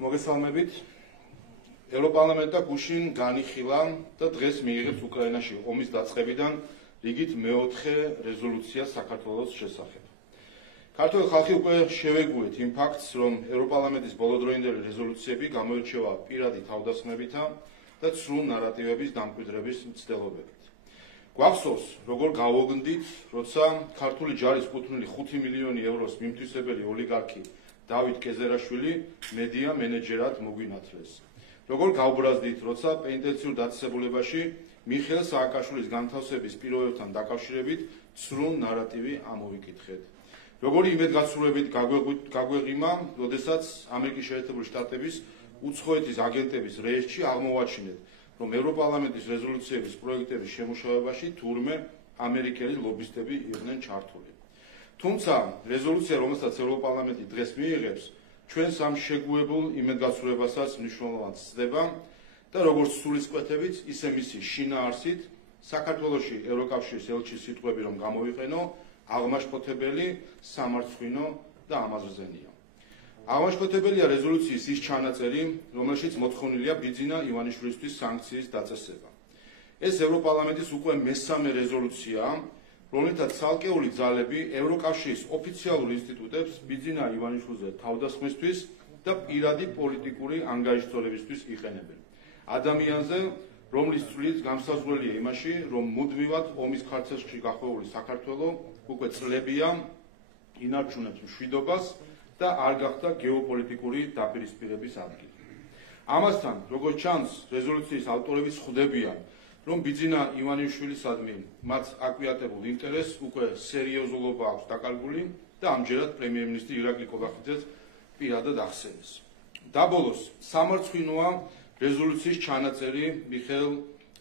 მოგესალმებით. ევროპარლამენტმა გუშინ განიხილა და დღეს მიიღებს უკრაინაში ომის დაწყებიდან რიგით მეოთხე რეზოლუცია საქართველოს შესახებ. ქართული ხალხი უკვე შევეგუეთ იმ ფაქტს, რომ ევროპარლამენტის ბოლოდროინდელი რეზოლუციები გამოირჩევა პირადი თავდასხმებითა და ცრუ ნარატივების დამკვიდრების მცდელობებით. გვახსოვს, როგორ გავოგნდით, როცა ქართული ჯარის კუთვნილი 5 მილიონი ევროს მიმთვისებელი ოლიგარქი დავით კეზერაშვილი მედია მენეჯერად მოგვინათლეს. როგორ გავბრაზდით, როცა პენიტენციურ დაწესებულებაში მიხეილ სააკაშვილის განთავსების პირობებთან დაკავშირებით ცრუ ნარატივი ამოვიკითხეთ. როგორი იმედგაცრუებით გაგვეღიმა, როდესაც ამერიკის შეერთებული შტატების უცხოეთის აგენტების რეესტში აღმოვაჩინეთ, რომ ევროპარლამენტის რეზოლუციების პროექტების შემუშავებაში თურმე ამერიკელი ლობისტები იყვნენ ჩართული. თუმცა რეზოლუცია, რომელსაც ევროპარლამენტი დღეს მიიღებს, ჩვენს ამ შეგუებულ იმედგაცრუებასაც მნიშვნელოვნად ცდება და როგორც სულისკვეთებით, ისე მისი შინაარსით საქართველოში ევროკავშირის ელჩის სიტყვები რომ გამოვიყენო, აღმაშფოთებელი, სამარცხვინო და ამაზრზენია. აღმაშფოთებელია რეზოლუციის ის ჩანაწერი, რომელშიც მოთხოვნილია ბიძინა ივანიშვილისთვის სანქციის დაწესება. ეს ევროპარლამენტის უკვე მესამე რეზოლუციაა, რომელთაც ცალკეული ძალები ევროკავშირის ოფიციალურ ინსტიტუტებს ბიძინა ივანიშვილზე თავდასხმისთვის და პირადი პოლიტიკური ანგარიშწორებისთვის იყენებენ. ადამიანზე, რომლის წვლით განსაზღვრელია იმაში, რომ მუდმივად ომის ქარცეშში გახვეული საქართველო უკვე წლებია ინარჩუნებს მშვიდობას და არ გახდა გეოპოლიტიკური დაპირისპირების ადგილი. ამასთან, როგორც ჩანს, რეზოლუციის ავტორები ხვდებიან, რომ ბიძინა ივანიშვილისადმი მათ აკვიატებულ ინტერესს უკვე სერიოზულობა აქვს დაკარგული და ამჯერად პრემიერ-მინისტრი ირაკლი კობახიძეც პირადად ახსენეს. დაბოლოს, სამარცხვინოა რეზოლუციის ჩანაწერი მიხეილ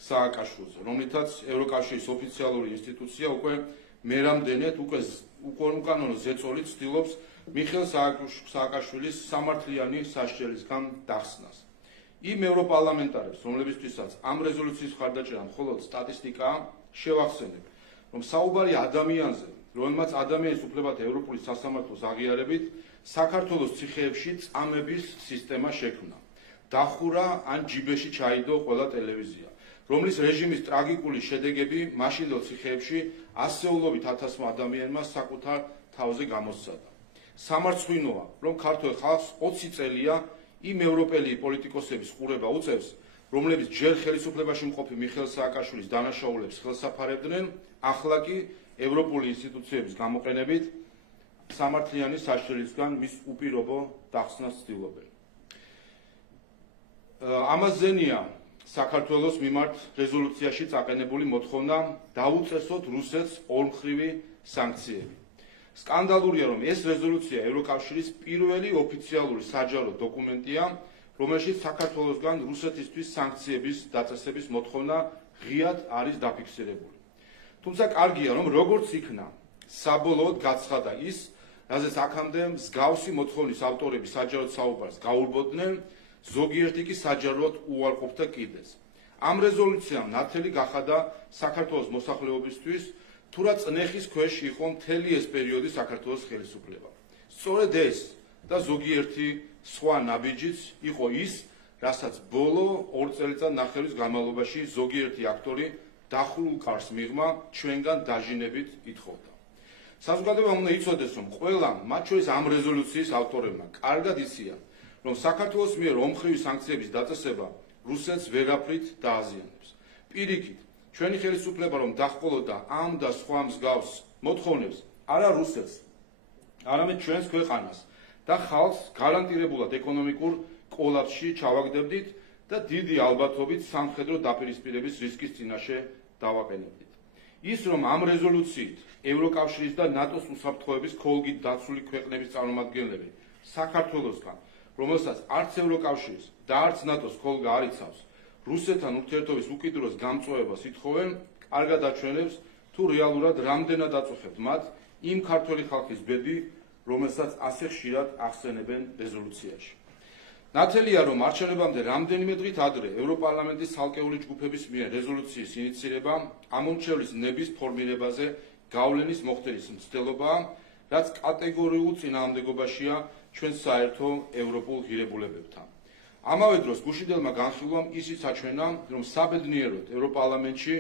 სააკაშვილზე, რომლითაც ევროკავშირის ოფიციალური ინსტიტუცია უკვე მერამდენედ უკანონო ზეწოლით ცდილობს მიხეილ სააკაშვილის სამართლიანი სასჯელისგან დახსნას. იმ ევროპარლამენტარებს, რომლებისთვისაც ამ რეზოლუციის მხარდაჭერა მხოლოდ სტატისტიკაა, შევახსენებ, რომ საუბარია ადამიანზე, რომელმაც ადამიანის უფლებათა ევროპული სასამართლოს აღიარებით საქართველოს ციხეებში წამების სისტემა შექმნა. დახურა ან ჯიბეში ჩაიდო ყველა ტელევიზია, რომლის რეჟიმის ტრაგიკული შედეგები მაშინდელ ციხეებში ასეულობით ათასმა ადამიანმა საკუთარ თავზე გამოსცადა. სამარცხვინოა, რომ ქართველ ხალხს 20 წელია იმ ევროპელი პოლიტიკოსების ყურება უწევს, რომლებიც ჯერ ხელისუფლებაში მყოფი მიხეილ სააკაშვილის დანაშაულებს ხელსაფარებდნენ, ახლა კი ევროპული ინსტიტუციების გამოყენებით სამართლიანი სასჯელისგან მის უპირობო დახსნას ცდილობენ. ამაზენია საქართველოს მიმართ რეზოლუციაში წაყენებული მოთხოვნა დაუწესოთ რუსეთს ორმხრივი სანქციები. სკანდალურია, რომ ეს რეზოლუცია ევროკავშირის პირველი ოფიციალური საჯარო დოკუმენტია, რომელშიც საქართველოსგან რუსეთისთვის სანქციების დაწესების მოთხოვნა ღიად არის დაფიქსირებული. თუმცა კარგია, რომ როგორც იქნა საბოლოოდ გაცხადა ის, რაზეც აქამდე მსგავსი მოთხოვნის ავტორები საჯაროდ საუბარს გაურბოდნენ, ზოგიერთი კი საჯაროდ უარყოფდა კიდეც. ამ რეზოლუციამ ნათელი გახადა საქართველოს მოსახლეობისთვის, თუ რა წნეხის ქვეშ იყო მთელი ეს პერიოდი საქართველოს ხელისუფლება. სწორედ ეს და ზოგიერთი სხვა ნაბიჯიც იყო ის, რასაც ბოლო 2 წელიწად-ნახევრის განმავლობაში ზოგიერთი აქტორი დახურულ კარს მიღმა ჩვენგან დაჟინებით ითხოვდა. საზოგადოებამ უნდა იცოდეს, რომ ყველა, მათ შორის ამ რეზოლუციის ავტორებმა, კარგად იციან, რომ საქართველოს მიერ ომხრივი სანქციების დაწესება რუსეთს ვერაფრით დააზიანებს. პირიქით, ჩვენი ხელისუფლება რომ დაჰყოლოდა ამ და სხვა მსგავს მოთხოვნებს, არა რუსეთს, არამედ ჩვენს ქვეყანას და ხალხს გარანტირებულად ეკონომიკურ კოლაფსში ჩავაგდებდით და დიდი ალბათობით სამხედრო დაპირისპირების რისკის წინაშე დავაყენებდით. ის, რომ ამ რეზოლუციით ევროკავშირის და ნატოს უსაფრთხოების ქოლგით დაცული ქვეყნების წარმომადგენლები საქართველოსგან, რომელსაც არც ევროკავშირის და არც ნატოს ქოლგა არ იცავს, რუსეთთან ურთიერთობის უკიდურეს გამწვევებას ითხოვენ, კარგად აჩვენებს, თუ რეალურად რამდენად აწუხებთ მათ იმ ქართველი ხალხის ბედი, რომელსაც ასე ხშირად ახსენებენ რეზოლუციაში. ნათელია, რომ არჩევნებამდე რამდენიმე დღით ადრე ევროპარლამენტის ცალკეული ჯგუფების მიერ რეზოლუციის ინიციირება ამორჩევლის ნების ფორმირებაზე გავლენის მოხდენის მცდელობაა რაც კატეგორიულ წინააღმდეგობაშია ჩვენ საერთო ევროპულ ღირებულებებთან. ამავე დროს გუშინდელმა განხილვამ ისიც აჩვენა, რომ საბედნიეროდ ევროპარლამენტში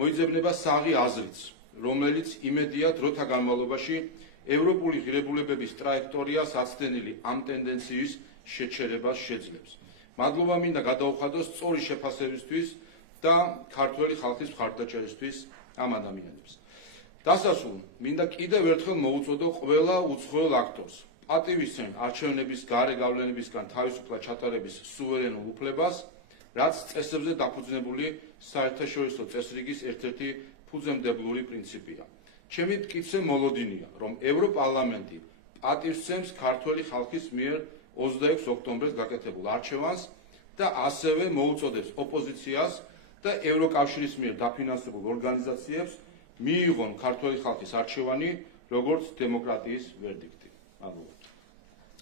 მოიძებნება საღი აზრიც, რომელიც იმედია დროთა განმავლობაში ევროპული ღირებულებების ტრაექტორიას აცდენილი ამ ტენდენციის შეჩერებას შეძლებს. მადლობა მინდა გადაუხადოს სწორი შეფასებისთვის და ქართველი ხალხის მხარდაჭერისთვის ამ ადამიანებს. დასასრულ მინდა კიდევ ერთხელ მოუწოდო ყველა უცხოელ აქტორს პატივისცემ არჩევნების გარე გავლენებისგან თავისუფლად ჩატარების სუვერენულ უფლებას, რაც წესებზე დაფუძნებული საერთაშორისო წესრიგის ერთ-ერთი ფუძემდებლური პრინციპია. ჩემი მტკიცე მოლოდინია, რომ ევროპარლამენტი პატივისცემს ქართველი ხალხის მიერ 26 ოქტომბერს გაკეთებულ არჩევანს და ასევე მოუწოდებს ოპოზიციას და ევროკავშირის მიერ დაფინანსებულ ორგანიზაციებს მიიღონ ქართველი ხალხის არჩევანი როგორც დემოკრატიის ვერდიქტი. მადლობა.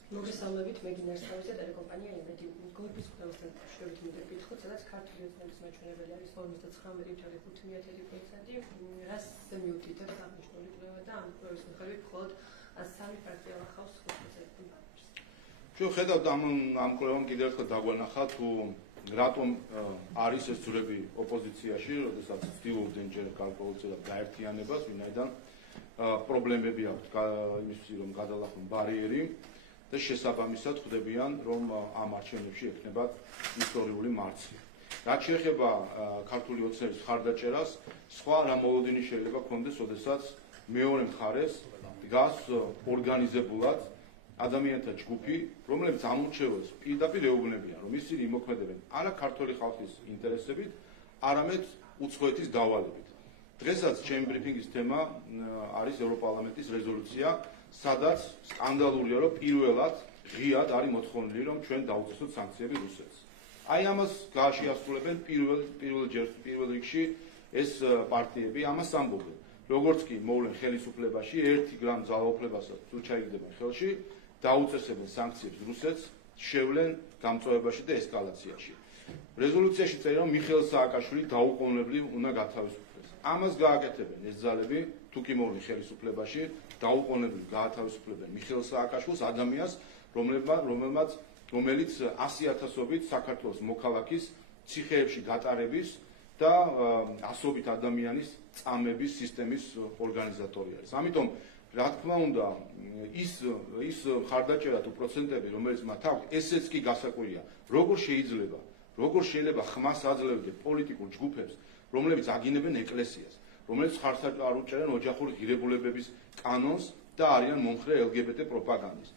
მოგესალმებით, მეგინარსავიზე ტელეკომპანია იმედი გორბის ყველასთან შევით მინდა გითხოთ, სადაც ქართული ოცნების მაჩვენებელი არის 59.5%, რას მიუთითებს აღნიშნული კვლევა და ამ კვლევის მიხედვით მხოლოდ სამი პარტია ახავს 5%-ს. ჩვენ ხედავთ ამ კვლევამ კიდევ ერთხელ დაგვანახა თუ რატომ არის ეს ძვრები ოპოზიციაში, როდესაც ცდილობდნენ ჯერ გარკვეულწილად გაერთიანებას, ვინაიდან პრობლემები აქვთ იმისთვის, რომ გადალახონ ბარიერი და შესაბამისად ხვდებიან, რომ ამ არჩევნებში ექნებათ ისტორიული მარცხი. რაც შეეხება ქართული ოცნების მხარდაჭერას, სხვა რა მოლოდინი შეიძლება ქონდეს, როდესაც მეორე მხარეს დგას ორგანიზებულად ადამიანთა ჯგუფი, რომლებიც ამორჩევებს პირდაპირ ეუბნებიან, რომ ისინი იმოქმედებენ არა ქართული ხალხის ინტერესებით, არამედ უცხოეთის დავალებით. დღესაც ჩემი ბრიფინგის თემა არის ევროპარლამენტის რეზოლუცია, სადაც სკანდალურია, რომ პირველად ღიად არის მოთხოვნილი, რომ ჩვენ დაუწესოთ სანქციები რუსეთს. აი ამას გააშიასრულებენ პირველ რიგში ეს პარტიები ამას ამბობენ. როგორც კი მოვლენ ხელისუფლებაში, 1 გრამ ძალაუფლებასაც თუ ჩაიგდებენ ხელში, დაუწესებენ სანქციებს რუსეთს, შევლენ გამწვავებაში და ესკალაციაში. რეზოლუციაში წერია, რომ მიხეილ სააკაშვილი დაუყოვნებლივ უნდა გათავისუფლდეს. ამას გააკეთებენ ეს ძალები, თუ კი მოვლენ ხელისუფლებაში, დაუყოვნებლივ გაათავისუფლებენ მიხეილ სააკაშვილს, ადამიანს, რომელიც 100,000-ობით საქართველოს მოქალაქის ციხეებში გატარების და ასობით ადამიანის წამების სისტემის ორგანიზატორი არის. ამიტომ რა თქმა უნდა, ის მხარდაჭერა თუ პროცენტები, რომელიც მათ აქვს, ესეც კი გასაკვირია. როგორ შეიძლება ხმას აძლევდეთ პოლიტიკურ ჯგუფებს, რომლებიც აგინებენ ეკლესიას, რომლებიც ხარს არ უჭერენ ოჯახური ღირებულებების კანონს და არიან მომხრე LGBT პროპაგანდის.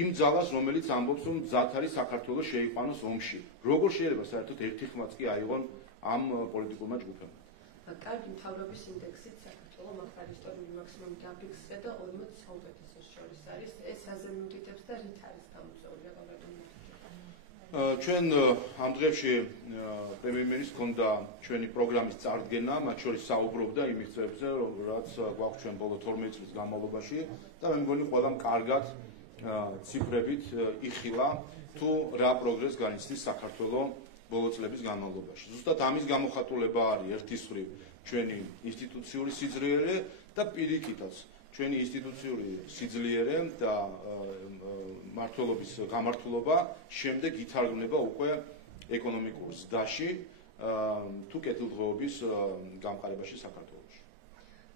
იმ ძალას, რომელიც ამბობს, რომ მზად არის საქართველოს შეიყვანოს ომში. როგორ შეიძლება საერთოდ ერთი ხმაც კი აიღონ ამ პოლიტიკურმა ჯგუფებმა? კარგი მთავრობის ინდექსით საქართველოს მაგარი ისტორიული მაქსიმუმი დაფიქსირდა და 40 საუკეთესოს შორის არის. ეს რაზე მიუთითებს და რით არის გამოწვეული ჩვენ ამ დღეებში პრემიერ-მინისტრს ჰქონდა ჩვენი პროგრამის წარდგენა, მათ შორის საუბრობდა იმ მიღწევებზე, რაც გვაქვს ჩვენ ბოლო 12 წლის განმავლობაში და მე მგონი ყველამ კარგად ციფრებით იხილა თუ რა პროგრესს განიცდის საქართველოს ბოლო წლების განმავლობაში. ზუსტად ამის გამოხატულება არის ერთის მხრივ ჩვენი ინსტიტუციური სიძლიერე და პირიქითაც ჩვენი ინსტიტუციური სიძლიერე და მმართველობის გამართულობა შემდეგ ითარგმნება უკვე ეკონომიკურ ზრდაში თუ კეთილდღეობის გამყარებაში საქართველოში.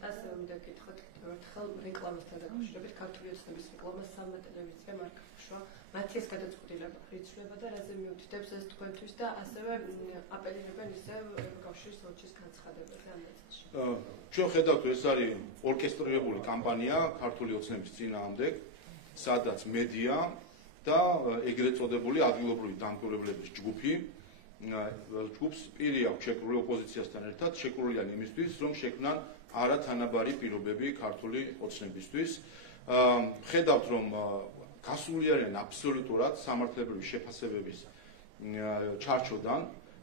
ასე მინდა გითხოთ ერთხელ რეკლამასთან დაკავშირებით ქართული ოცნების რეკლამა სამმა ტელევიზიამ არ გაუშვა. მათი ეს გადაწყვეტილება რიცხვება და რაზე მიუთითებს ეს თქვენთვის და ასევე აპელირებენ ისევ ევროკავშირის ელჩის განცხადებაზე ამ ნაწილში. ჩვენ ხედავთ, ეს არის ორკესტრირებული კამპანია ქართული ოცნების წინააღმდეგ, სადაც მედია და ეგრეთ წოდებული ადგილობრივი დამკვირვებლების ჯგუფი ჯგუფს პირი აქვს შეკრული ოპოზიციასთან ერთად, შეკრულია იმისთვის, რომ შექმნან არათანაბარი პირობები ქართული ოცნებისთვის. ხედავთ, რომ გასული არიან აბსოლუტურად სამართლებრივი შეფასებების ჩარჩოდან.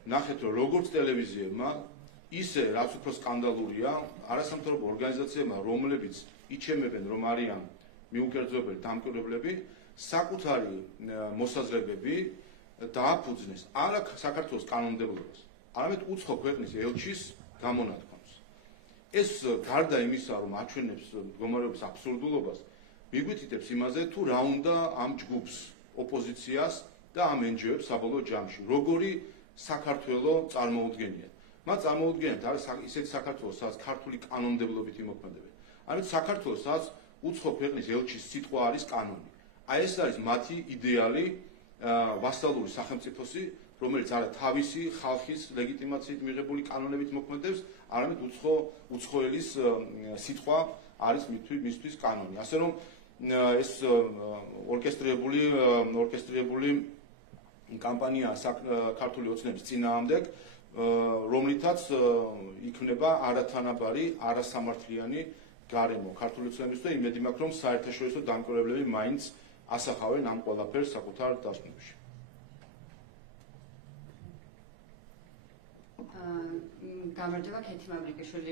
ნახეთ, რომ როგორც ტელევიზიებმა, ისე რაც უფრო სკანდალურია, არასამთავრობო ორგანიზაციებმა, რომლებიც იჩემებენ, რომ არიან მიუკერძოებელი დამკვირვებლები, საკუთარი მოსაზრებები დააფუძნეს არა საქართველოს კანონმდებლობას, არამედ უცხო ქვეყნის ელჩის გამონათქვამს. ეს გარდა იმისა, რომ აჩვენებს მდგომარეობის აბსურდულობას, მიგვითითებს იმაზე, თუ რა უნდა ამ ჯგუფს, ოპოზიციას და ამ NGO-ებს საბოლოო ჯამში, როგორი საქართველო წარმოუდგენიათ. მათ წარმოუდგენიათ არის ისეთი საქართველო, სადაც ქართული კანონმდებლობით იმოქმედებენ. ამიტომ საქართველოს სადაც უცხო ქვეყნის ელჩის სიტყვა არის კანონი. აი ეს არის მათი იდეალი ვასალური სახელმწიფოსი, რომელიც არა თავისი ხალხის ლეგიტიმაციით მიღებული კანონებით მოქმედებს, არამედ უცხოელის სიტყვა არის მისთვის კანონი. ასე რომ ეს ორკესტრირებული კამპანია ქართული ოცნების წინააღმდეგ, რომლითაც იქნება არათანაბარი, არასამართლიანი გარემო ქართული ოცნების და იმედი მაქვს, რომ საერთაშორისო დამკვირვებლები მაინც ასახავენ ამ ყველაფერს საკუთარ დასკვნებში. გამარჯობა, ქეთი მავრიკიშვილი,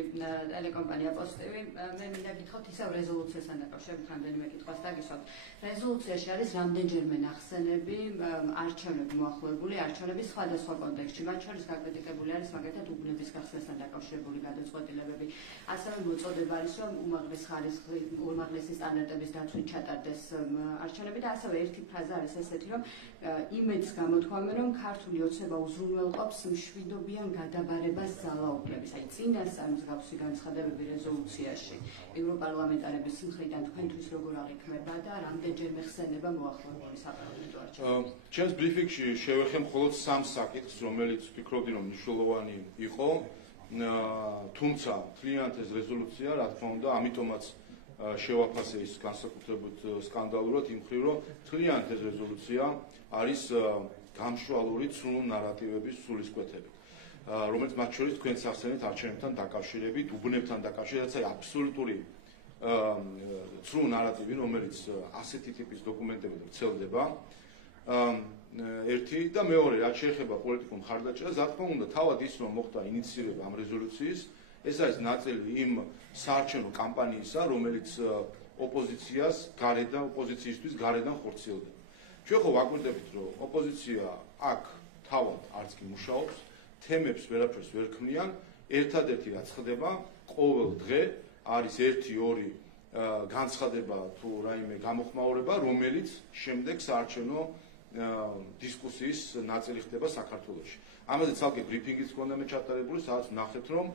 ტელეკომპანია პოზიტივი. მე მინდა გითხრათ ისევ რეზოლუციასთან დაკავშირებით რამდენიმე კითხვას დაგისვათ. რეზოლუციაში არის რამდენჯერმე ნახსენები არჩევნები მოახლოებული, არჩევნების სხვადასხვა კონტექსტში, მათ შორის გაკრიტიკებული არის მაგალითად უბნების გახსნასთან დაკავშირებული გადაწყვეტილებები. ასევე მოწოდება არის, რომ უმაღლესი სტანდარტების დაცვით ჩატარდეს არჩევნები და ასევე ერთი ფრაზა არის ესეთი, რომ იმედს გამოთქვამენ, რომ ქართული ოცნება უზრუნველყოფს მშვიდობიან გადაბარებას ძალაუფლების. აი წინასწარ მსგავსი განცხადებები რეზოლუციაში ევროპარლამენტარების მხრიდან თქვენთვის როგორ აღიქმება და რამდენჯერმე ხსენება მოახლოებული საპარლამენტო არჩევნებში? ჩემს ბრიფინგში შევეხე მხოლოდ 3 საკითხს, რომელიც ვფიქრობდი, რომ მნიშვნელოვანი იყო. თუმცა მთლიანად ეს რეზოლუცია, რა თქმა უნდა, ამიტომაც შევაფასე ის განსაკუთრებით სკანდალურად იმ მხრივ, რომ მთლიანად ეს რეზოლუცია არის გამშვალული ცრუ ნარატივების სულისკვეთებით, რომელიც მათ შორის თქვენს ახსენეთ არჩევნებთან დაკავშირებით, უბნებთან დაკავშირებით, აი აბსოლუტური ცრუ ნარატივი, რომელიც ასეთი ტიპის დოკუმენტებით ვრცელდება. ერთი და მეორე, რაც შეეხება პოლიტიკურ მხარდაჭერას, რა თქმა უნდა, თავად ის რომ მოხდა ინიციირება ამ რეზოლუციის, ეს არის ნაწილი იმ საარჩევნო კამპანიისა, რომელიც ოპოზიციისთვის გარედან ხორციელდება. ჩვენ ხო ვაკვირდებით, რომ ოპოზიცია აქ თავად არც კი მუშაობს, თემებს ვერაფერს ვერ ქმნიან, ერთადერთი რაც ხდება, ყოველ დღე არის 1-2 განცხადება თუ რაიმე გამოხმაურება, რომელიც შემდეგ საარჩევნო დისკუსიის ნაწილი ხდება საქართველოში. ამაზე ცალკე ბრიფინგიც ჰქონდა მე ჩატარებული, სადაც ვნახეთ, რომ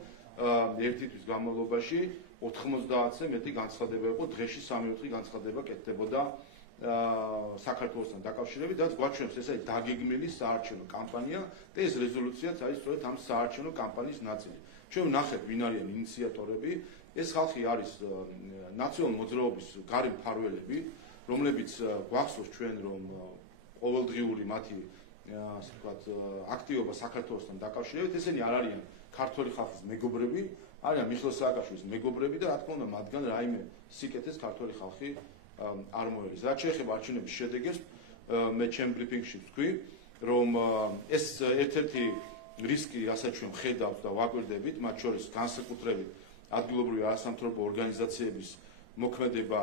ერთი თვის განმავლობაში 90-ზე მეტი განცხადება იყო, დღეში 3-4 განცხადება კეთდებოდა საქართველოსთან დაკავშირებით, რაც გვაჩვენებს, ეს არის დაგეგმილი საარჩევნო კამპანია და ეს რეზოლუციაც არის სწორედ ამ საარჩევნო კამპანიის ნაწილი. ჩვენ ვნახეთ, ვინ არიან ინიციატორები, ეს ხალხი არის ნაციონალურ მოძრაობის გარე მფარველები, რომლებიც გვახსოვს ჩვენ, რომ ყოველდღიური მათი ასე ვთქვათ აქტივობა საქართველოსთან დაკავშირებით, ესენი არ არიან ქართული ხალხის მეგობრები, არიან მიხეილ სააკაშვილის მეგობრები და რა თქმა უნდა მათგან რაიმე სიკეთეს ქართული ხალხი არ მოელის. რაც შეეხება არჩევნების შედეგებს, მე ჩემ ბრიფინგში ვთქვი, რომ ეს ერთ-ერთი რისკი, რასაც ჩვენ ხედავთ და ვაკვირდებით, მათ შორის განსაკუთრებით ადგილობრივი არასამთავრობო ორგანიზაციების მოქმედება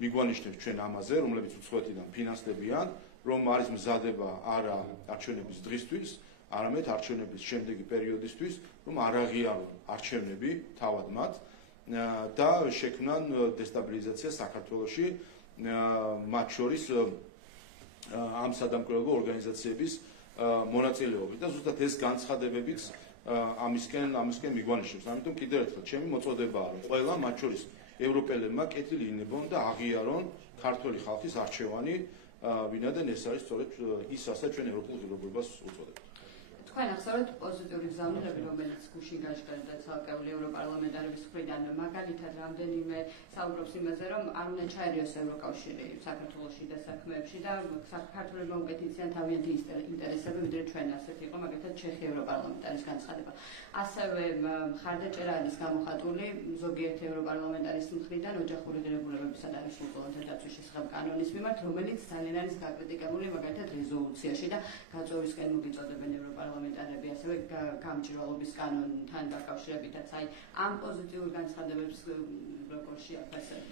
მიგვანიშნებს ჩვენ ამაზე, რომლებიც უცხოეთიდან ფინანსდებიან, რომ არის მზადება არა არჩევნების დღისთვის, არამედ არჩევნების შემდეგი პერიოდისთვის, რომ არ აღიარონ არჩევნები თავად მათ და შექმნან დესტაბილიზაცია საქართველოში, მათ შორის ამ სადამკვირვებლო ორგანიზაციების მონაწილეობით და ზუსტად ეს განცხადებებიც ამისკენ მიგვანიშნებს. ამიტომ კიდევ ერთხელ ჩემი მოწოდებაა, რომ ყველა მათ შორის ევროპელებმა კეთილი ინებონ და აღიარონ ქართული ხალხის არჩევანი, ვინაიდან ეს არის სწორედ ის, რასაც ჩვენ ევროპულ ღირებულებას უწოდებთ. თქვენ ახსოვთ პოზიტიური გზავნილები, რომელიც გუშინ გაჟღერდა ცალკეული ევროპარლამენტარების მხრიდან, მაგალითად რამდენიმე საუბრობს იმაზე, რომ არ უნდა ჩაერიოს ევროკავშირი საქართველოში და საქმეებში და საქართველოს მოუკეთებიან თავიანთი ინტერესები, ვიდრე ჩვენ ასეთი იყო, მაგალითად ჩეხი ევროპარლამენტარის განცხადება. ასევე მხარდაჭერა არის გამოხატული ზოგიერთი ევროპარლამენტარის მხრიდან ოჯახური ღირებულებებისა და რესპუბლიკელთა დაცვის შესახებ კანონის მიმართ, რომელიც ძალიან არის გაკრიტიკებული მაგალითად რეზოლუციაში და გაწევრისკენ მოგიწოდებენ ევროპარლამენტარები, ასევე გამჭირვალობის კანონთან დაკავშირებითაც, აი ამ პოზიტიურ განცხადებებს როგორ შეაფასებთ?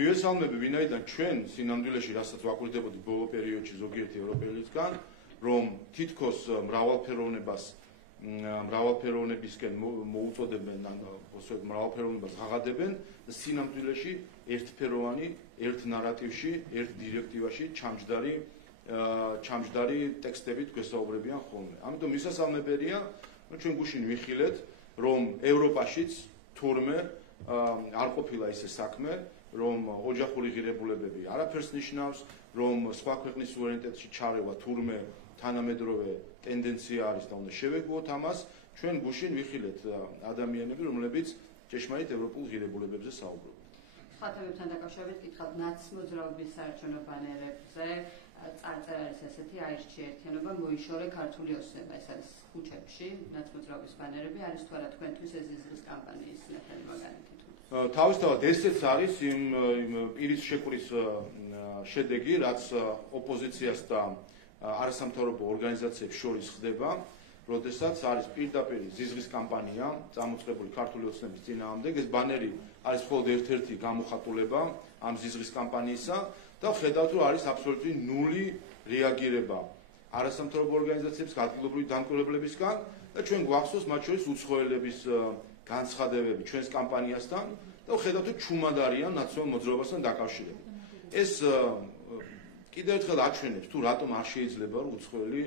მივესალმები, ვინაიდან ჩვენ სინამდვილეში რასაც ვაკვირდებოდი ბოლო პერიოდში ზოგიერთი ევროპელისგან, რომ თითქოს მრავალფეროვნებას მრავალფეროვნებისკენ მოუწოდებენ, ასე მრავალფეროვნებას აღადებენ და სინამდვილეში ერთფეროვანი, ერთ ნარატივში, ერთ დირექტივაში ჩამჯდარი ტექსტებით გვესაუბრებიან ხოლმე. ამიტომ მისასალმებელია, ჩვენ გუშინ ვიხილეთ, რომ ევროპაშიც თურმე არ ყოფილა ისე საქმე, რომ ოჯახური ღირებულებები არაფერს ნიშნავს, რომ სხვა ქვეყნის სუვერენიტეტში ჩარევა თურმე თანამედროვე ტენდენცია არის და უნდა შევეგუოთ ამას, ჩვენ გუშინ ვიხილეთ ადამიანები, რომლებიც ჭეშმარიტ ევროპულ ღირებულებებზე საუბრობენ. სხვა თემებთან დაკავშირებით გითხრათ ნაცმოძრაობის საარჩევნო ბანერებზე წარწერა არის ესეთი, აირჩიე ერთიანობა, მოიშორე ქართული ოცნება, ეს არის ქუჩებში, ნაცმოძრაობის ბანერები, არის თუ არა თქვენთვის ეს ზიზღის კამპანიის ნათელი მაგალითი? თავისთავად ესეც არის იმ პირის შეკვრის შედეგი, რაც ოპოზიციას და არასამთავრობო ორგანიზაციებს შორის ხდება, როდესაც არის პირდაპირ ზიზღის კამპანია წამოწყებული ქართული ოცნების წინააღმდეგ. ეს ბანერი არის მხოლოდ ერთ-ერთი გამოხატულება ამ ზიზღის კამპანიისა და ხედავთ, რომ არის აბსოლუტური ნული რეაგირება არასამთავრობო ორგანიზაციების ადგილობრივი დამკვირვებლებისგან და ჩვენ გვახსოვს მათ შორის უცხოელების განცხადებები ჩვენს კამპანიასთან და ხედავთ, რომ ჩუმად არიან ნაციონალურ მოძრაობასთან დაკავშირებით. ეს კიდევ ერთხელ აჩვენებს, თუ რატომ არ შეიძლება რომ უცხოელი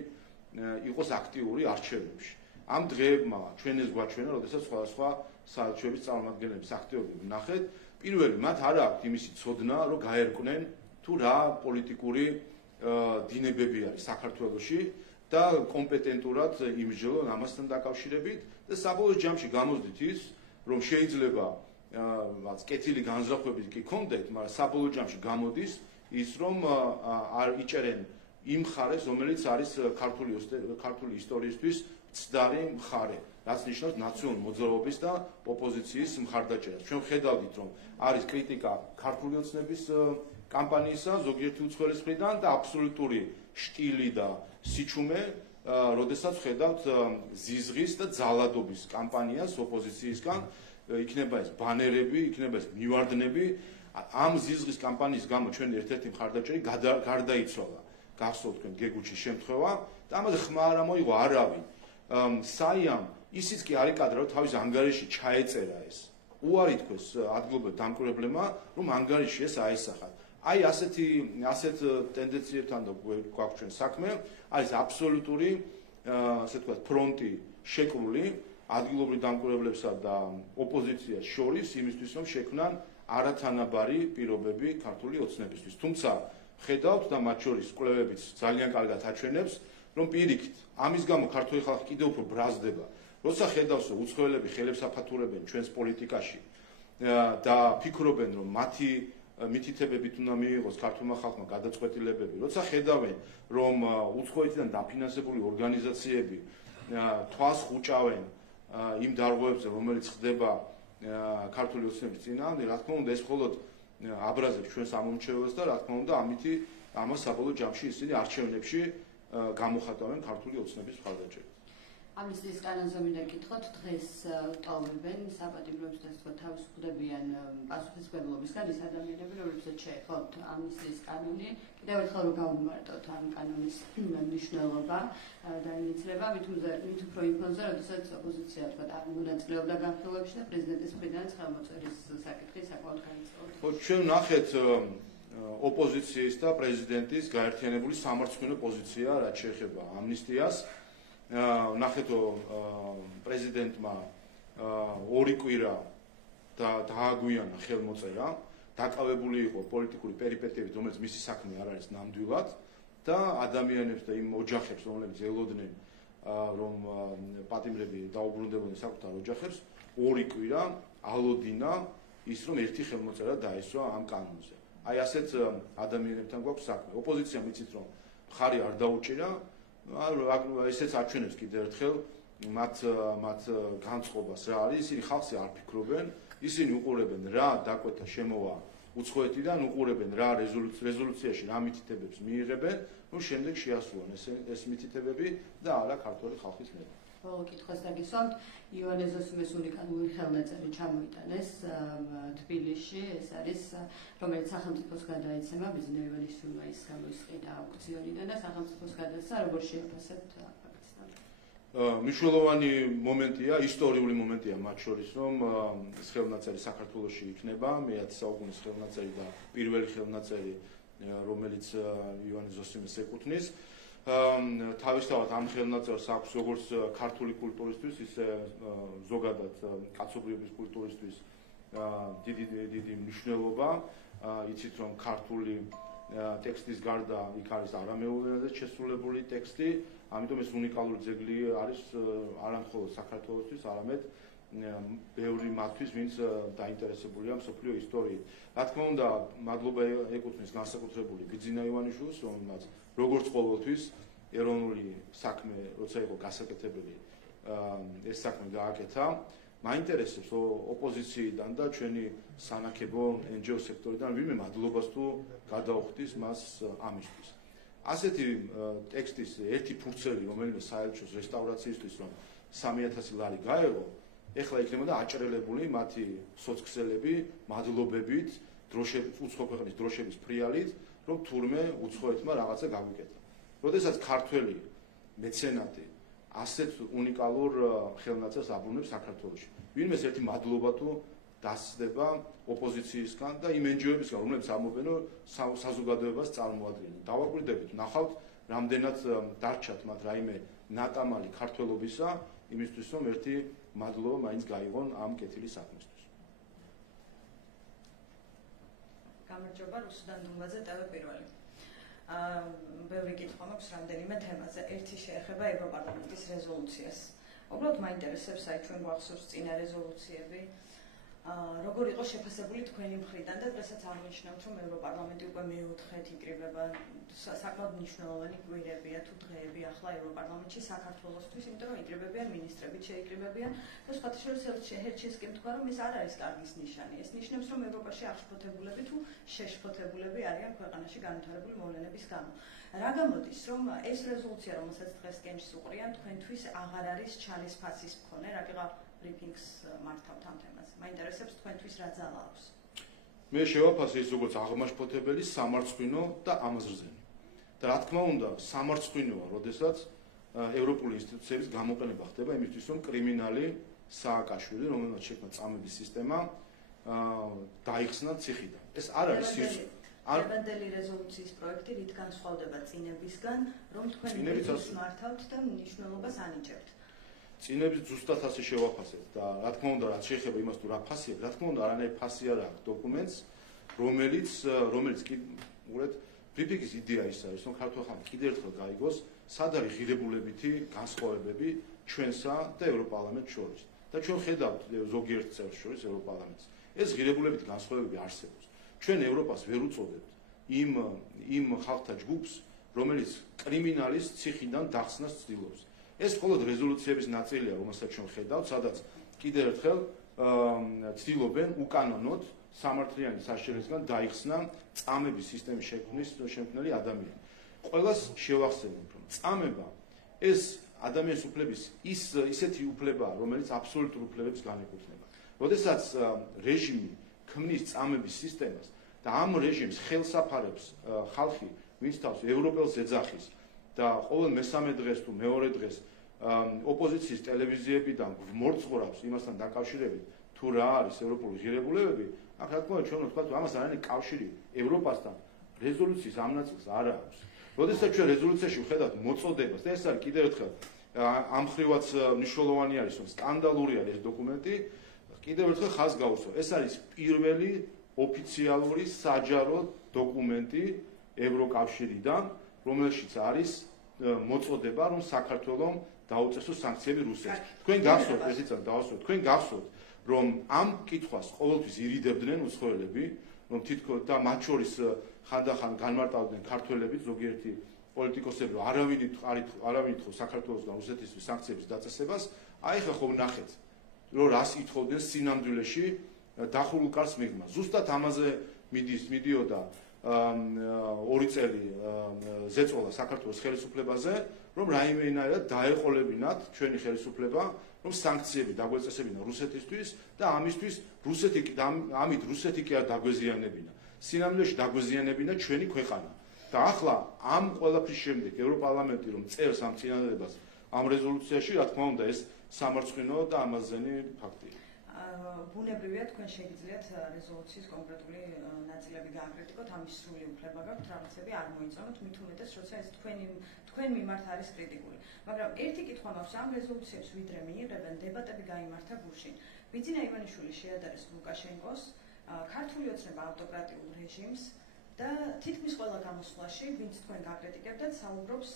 იყოს აქტიური არჩევნებში. ამ დღეებმა ჩვენ ეს გვაჩვენა, როდესაც სხვადასხვა საელჩოების წარმომადგენლების აქტივობები ნახეთ. პირველი, მათ არ აქვთ იმისი ცოდნა, რომ გაერკვნენ თუ რა პოლიტიკური დინებები არის საქართველოში და კომპეტენტურად იმსჯელონ ამასთან დაკავშირებით და საბოლოო ჯამში გამოსდით ის, რომ შეიძლება რაც კეთილი განზრახვები კი ქონდეთ, მაგრამ საბოლოო ჯამში გამოდის ის, რომ არ იჭერენ იმ მხარეს, რომელიც არის ქართული ისტორიისთვის ცდარი მხარე, რაც ნიშნავს ნაციონალურ მოძრაობის და ოპოზიციის მხარდაჭერას. ჩვენ ხედავდით, რომ არის კრიტიკა ქართული ოცნების კამპანიისა ზოგიერთი უცხოელის მხრიდან და აბსოლუტური შტილი და სიჩუმე, როდესაც ხედავთ ზიზღის და ძალადობის კამპანიას ოპოზიციისგან, იქნება ეს ბანერები, იქნება ეს მივარდნები. ამ ზიზღის კამპანიის გამო ჩვენი ერთ-ერთი მხარდაჭერი გარდაიცვალა. გახსოვთ თქვენ გეგუჩის შემთხვევა და ამაზე ხმა არ ამოიღო არავინ. საიამ ისიც კი არ იკადრა, რომ თავის ანგარიში ჩაეწერა ეს. უარი თქვეს ადგილობრივ დამკვირვებლებმა, რომ ანგარიში ეს აესახათ. აი ასეთ ტენდენციებთან და გვაქვს ჩვენ საქმე, არის აბსოლუტური, ასე ვთქვათ, ფრონტი შეკლული ადგილობრივ დამკვირვებლებსა და ოპოზიციას შორის იმისთვის, რომ შექმნან არათანაბარი პირობები ქართული ოცნებისთვის. თუმცა ხედავთ და მათ შორის კვლევებიც ძალიან კარგად აჩვენებს, რომ პირიქით, ამის გამო ქართული ხალხი კიდევ უფრო ბრაზდება. როცა ხედავს, რომ უცხოელები ხელებს აფათურებენ ჩვენს პოლიტიკაში და ფიქრობენ, რომ მათი მითითებებით უნდა მიიღოს ქართულმა ხალხმა გადაწყვეტილებები, როცა ხედავენ, რომ უცხოეთიდან დაფინანსებული ორგანიზაციები თვალს ხუჭავენ იმ დარღვევებზე, რომელიც ხდება ქართული ოცნების წინააღმდეგ, რა თქმა უნდა, ეს მხოლოდ აბრაზებს ჩვენს ამომრჩეველს და რა თქმა უნდა, ამას საბოლოო ჯამში ისინი არჩევნებში გამოხატავენ ქართული ოცნების მხარდაჭერას. ამნისტიის კანონზე მინდა გითხრათ, დღეს ტოვებენ საპატიმროებს და ასე თავისუფლებიან პასუხისმგებლობისგან ის ადამიანები, რომლებსაც შეეხოთ ამნისტიის კანონი. კიდევ ერთხელ რომ გავუმარტოთ ამ კანონის მნიშვნელობა და ინიცირება, მით უფრო იმ ფონზე, როდესაც ოპოზიცია არ მონაწილეობდა განხილვებში და პრეზიდენტის მხრიდან ხელმოწერის საკითხი საკმაოდ გაიწოვდა. ჩვენ ნახეთ ოპოზიციის და პრეზიდენტის გაერთიანებული სამარცხვინო პოზიცია, რაც შეეხება ამნისტიას. ნახეთო პრეზიდენტმა 2 კვირა დააგვიანა ხელმოწერა, დაკავებული იყო პოლიტიკური პერიპეტიებით, რომელიც მისი საქმე არ არის ნამდვილად და ადამიანებს და იმ ოჯახებს, რომლებიც ელოდნენ, რომ პატიმრები დაუბრუნდებოდნენ საკუთარ ოჯახებს, 2 კვირა ალოდინა ის, რომ ერთი ხელმოწერა დაესვა ამ კანონზე. აი ასეთ ადამიანებთან გვაქვს საქმე. ოპოზიცია მიცით, რომ მხარი არ დაუჭირა, ესეც აჩვენებს კიდევ ერთხელ მათ განწყობას რა არის, ისინი ხალხზე არ ფიქრობენ, ისინი უყურებენ რა დაკვეთა შემოვა უცხოეთიდან, უყურებენ რა რეზოლუციაში რა მითითებებს მიიღებენ, რომ შემდეგ შეასრულონ ეს მითითებები და არა ქართული ხალხის ნება. ბოლო კითხვას დაგისვამთ, ივანე ზოსიმეს უნიკალური ხელნაწერი ჩამოიტანეს თბილისში, ეს არის რომელიც სახელმწიფოს გადაეცემა ბიზნეს ივანიშვილმა ის გამოისყიდა აუქციონიდან და სახელმწიფოს გადაეცა, როგორ შეაფასებთ ფაქტს? მნიშვნელოვანი მომენტია, ისტორიული მომენტია მათ შორის, რომ ხელნაწერი საქართველოში იქნება, მე-10 საუკუნის ხელნაწერი და პირველი ხელნაწერი, რომელიც ივანე ზოსიმეს ეკუთვნის. თავისთავად ამ ხელნაწერს აქვს როგორც ქართული კულტურისთვის, ისე ზოგადად კაცობრიობის კულტურისთვის დიდი მნიშვნელობა. იცით რომ ქართული ტექსტის გარდა იქ არის არამეულ ენაზე შესრულებული ტექსტი, ამიტომ ეს უნიკალური ძეგლი არის არა მხოლოდ საქართველოსთვის, არამედ ბევრი მათთვის, ვინც დაინტერესებულია მსოფლიო ისტორიით. რა თქმა უნდა, მადლობა ეკუთვნის განსაკუთრებული ბიძინა ივანიშვილს, რომელმაც როგორც ყოველთვის ეროვნული საქმე, როცა იყო გასაკეთებელი, ეს საქმე გააკეთა. მაინტერესებს ოპოზიციიდან და ჩვენი სანაკებო NGO სექტორიდან ვინმე მადლობას თუ გადაუხდის მას ამისთვის. ასეთი ტექსტის ერთი ფურცელი, რომელიმე საელჩოს რესტავრაციისთვის, რომ 3000 ლარი გაეღო, ეხლა იქნებოდა აჭრელებული მათი სოცქსელები, მადლობებით, უცხო ქვეყნის დროშების ფრიალით, რომ თურმე უცხოეთმა რაღაცა გაგვიკეთა. როდესაც ქართველი მეცენატი ასეთ უნიკალურ ხელნაწერს აბრუნებს საქართველოში. ვინმეს ერთი მადლობა თუ დასდება ოპოზიციისგან და იმ NGO-ებისგან, რომლებიც ამბობენ, რომ საზოგადოებას წარმოადგენენ. დავაკვირდებით, ნახავთ, რამდენად დარჩათ მათ რაიმე ნატამალი ქართველობისა, იმისთვის, რომ ერთი მადლობა მაინც გაიღონ ამ კეთილი საქმისთვის. გამარჯობა, რუსუდან დუმბაძე, TV პირველი. ბევრი კითხვა მაქვს რამდენიმე თემაზე. ერთი შეეხება ევროპარლამენტის რეზოლუციას. უბრალოდ მაინტერესებს, აი ჩვენ გვახსოვს წინა რეზოლუციები, როგორ იყო შეფასებული თქვენი მხრიდან და დღესაც აღნიშნავთ, რომ ევროპარლამენტი უკვე მე-4-ით იკრიბება, საკმაოდ მნიშვნელოვანი კვირებია თუ დღეები ახლა ევროპარლამენტში საქართველოსთვის, იმიტომ რომ იკრიბებიან მინისტრებით, შეიკრიბებიან და სხვათა შორის ჰერჩინს კი თქვა, რომ ეს არ არის კარგის ნიშანი. ეს ნიშნავს, რომ ევროპაში აღშფოთებულები თუ შეშფოთებულები არიან ქვეყანაში განვითარებული მოვლენების გამო. რა გამოდის, რომ ეს რეზოლუცია, რომელსაც დღეს კენჭს უყრიან, თქვენთვის აღარ არის ჩალის ფასის მქონე, რადგან ბრიფინგს მართავთ ამ თემაზე. მაინტერესებს თქვენთვის რა ძალა აქვს. მე შევაფასე ის როგორც აღმაშფოთებელი, სამარცხვინო და ამაზრზენი. და რა თქმა უნდა, სამარცხვინოა, როდესაც ევროპული ინსტიტუციების გამოყენება ხდება იმისთვის, რომ კრიმინალი სააკაშვილი, რომელმაც შექმნა წამების სისტემა, დაიხსნა ციხიდან. ეს არ არის სიძულველი. დღევანდელი რეზოლუციის პროექტი რით განსხვავდება წინებისგან, რომ თქვენ ბრიფინგს მართავთ და მნიშვნელობას ანიჭებთ. წინების ზუსტად ასე შევაფასეთ და რა თქმა უნდა, რაც შეეხება იმას თუ რა ფასი აქვს, რა თქმა უნდა, არანაირი ფასი არ აქვს დოკუმენტს, რომელიც კი უბრალოდ ბრიფინგის იდეა ის არის, რომ ქართულ ხალხს კიდევ ერთხელ გაიგოს, სად არის ღირებულებითი განსხვავებები ჩვენსა და ევროპარლამენტს შორის. და ჩვენ ხედავთ ზოგიერთ წევრს შორის ევროპარლამენტს. ეს ღირებულებითი განსხვავებები არსებობს. ჩვენ ევროპას ვერ უწოდებთ იმ ხალხთა ჯგუფს, რომელიც კრიმინალის ციხიდან დახსნას ცდილობს. ეს მხოლოდ რეზოლუციების ნაწილია, რომელსაც ჩვენ ხედავთ, სადაც კიდევ ერთხელ ცდილობენ უკანონოდ სამართლიანი საშერისგან დაიხსნა წამების სისტემის შექმნელი ადამიანი. ყველას შევახსენებ, რომ წამება ეს ადამიანის უფლების ისეთი უფლებაა, რომელიც აბსოლუტურ უფლებებს განეკუთვნება. როდესაც რეჟიმი ქმნის წამების სისტემას და ამ რეჟიმს ხელს აფარებს ხალხი, ვინც თავს ევროპელს ეძახის და ყოველ მესამე დღეს თუ მეორე დღეს ოპოზიციის ტელევიზიებიდან მორწღვრავს იმასთან დაკავშირებით, თუ რა არის ევროპული ღირებულებები, აქ რა თქმა უნდა ჩვენ ვთქვათ, რომ ამას არანაირი კავშირი ევროპასთან რეზოლუციის ამ ნაწილს არ აქვს. როდესაც ჩვენ რეზოლუციაში ვხედავთ მოწოდებას და ეს არის კიდევ ერთხელ ამ ხრივაც მნიშვნელოვანი არის, რომ სკანდალური არის ეს დოკუმენტი, კიდევ ერთხელ ხაზს გაუსვა. ეს არის პირველი ოფიციალური საჯარო დოკუმენტი ევროკავშირიდან, რომელშიც არის მოწოდება, რომ საქართველოს დაუწესოს საანქციები რუსეთს. თქვენ გახსოვთ, ესეც დავასრულოთ, თქვენ გახსოვთ, რომ ამ კითხვას ყოველთვის ირიდებდნენ უცხოელები, რომ თითქოს და მათ შორის ხანდახან განმარტავდნენ ქართველები, ზოგიერთი პოლიტიკოსები, რომ არავინ ითხოვს საქართველოსგან რუსეთისთვის სანქციების დაწესებას, აი ხა ხო ვნახეთ, რომ რას ითხოვდნენ სინამდვილეში დახურულ კარს მიღმა. ზუსტად ამაზე მიდიოდა 2 წელი ზეწოლა საქართველოს ხელისუფლებაზე, რომ რაიმენაირად დაეყოლებინათ ჩვენი ხელისუფლება, რომ სანქციები დაგვეწესებინა რუსეთისთვის და ამისთვის ამით რუსეთი კი არ დაგვეზიანებინა. სინამდვილეში დაგვეზიანებინა ჩვენი ქვეყანა. და ახლა ამ ყველაფრის შემდეგ ევროპარლამენტი რომ წერს ამ წინადადებას ამ რეზოლუციაში, რა თქმა უნდა, ეს სამარცხვინო და ამაზენი ფაქტია. ბუნებრივია თქვენ შეგიძლიათ რეზოლუციის კონკრეტული ნაწილები გააკრიტიკოთ, ამის სრული უფლება გაქვთ, რაღაცები არ მოიწონოთ, მით უმეტეს, როცა ეს თქვენ მიმართ არის კრიტიკული. მაგრამ ერთი კითხვა მაქვს, ამ რეზოლუციებს ვიდრე მიიღებენ, დებატები გაიმართა გუშინ. ბიძინა ივანიშვილი შეადარეს ლუკაშენკოს, ქართული ოცნება ავტოკრატიულ რეჟიმს და თითქმის ყველა გამოსვლაში, ვინც თქვენ გაკრიტიკებდათ, საუბრობს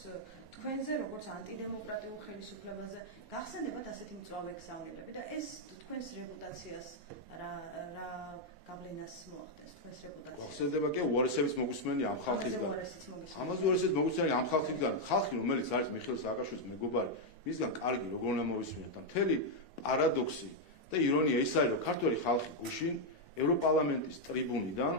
თქვენზე, როგორც ანტიდემოკრატიულ ხელისუფლებაზე. გახსენდებათ ასეთი მწვავე ქსავნილები და ეს თქვენს რეპუტაციას რა გავლენას მოახდენს თქვენს რეპუტაციას? გახსენდება კი უარესების მოგუსმენი ამ ხალხისგან. ამაზე უარესების მოგუსმენი ამ ხალხისგან, ხალხი რომელიც არის მიხეილ სააკაშვილის მეგობარი, მისგან კარგი როგორ უნდა მოვისმინოთ და მთელი პარადოქსი და ირონია ის არის, რომ ქართველი ხალხი გუშინ ევროპარლამენტის ტრიბუნიდან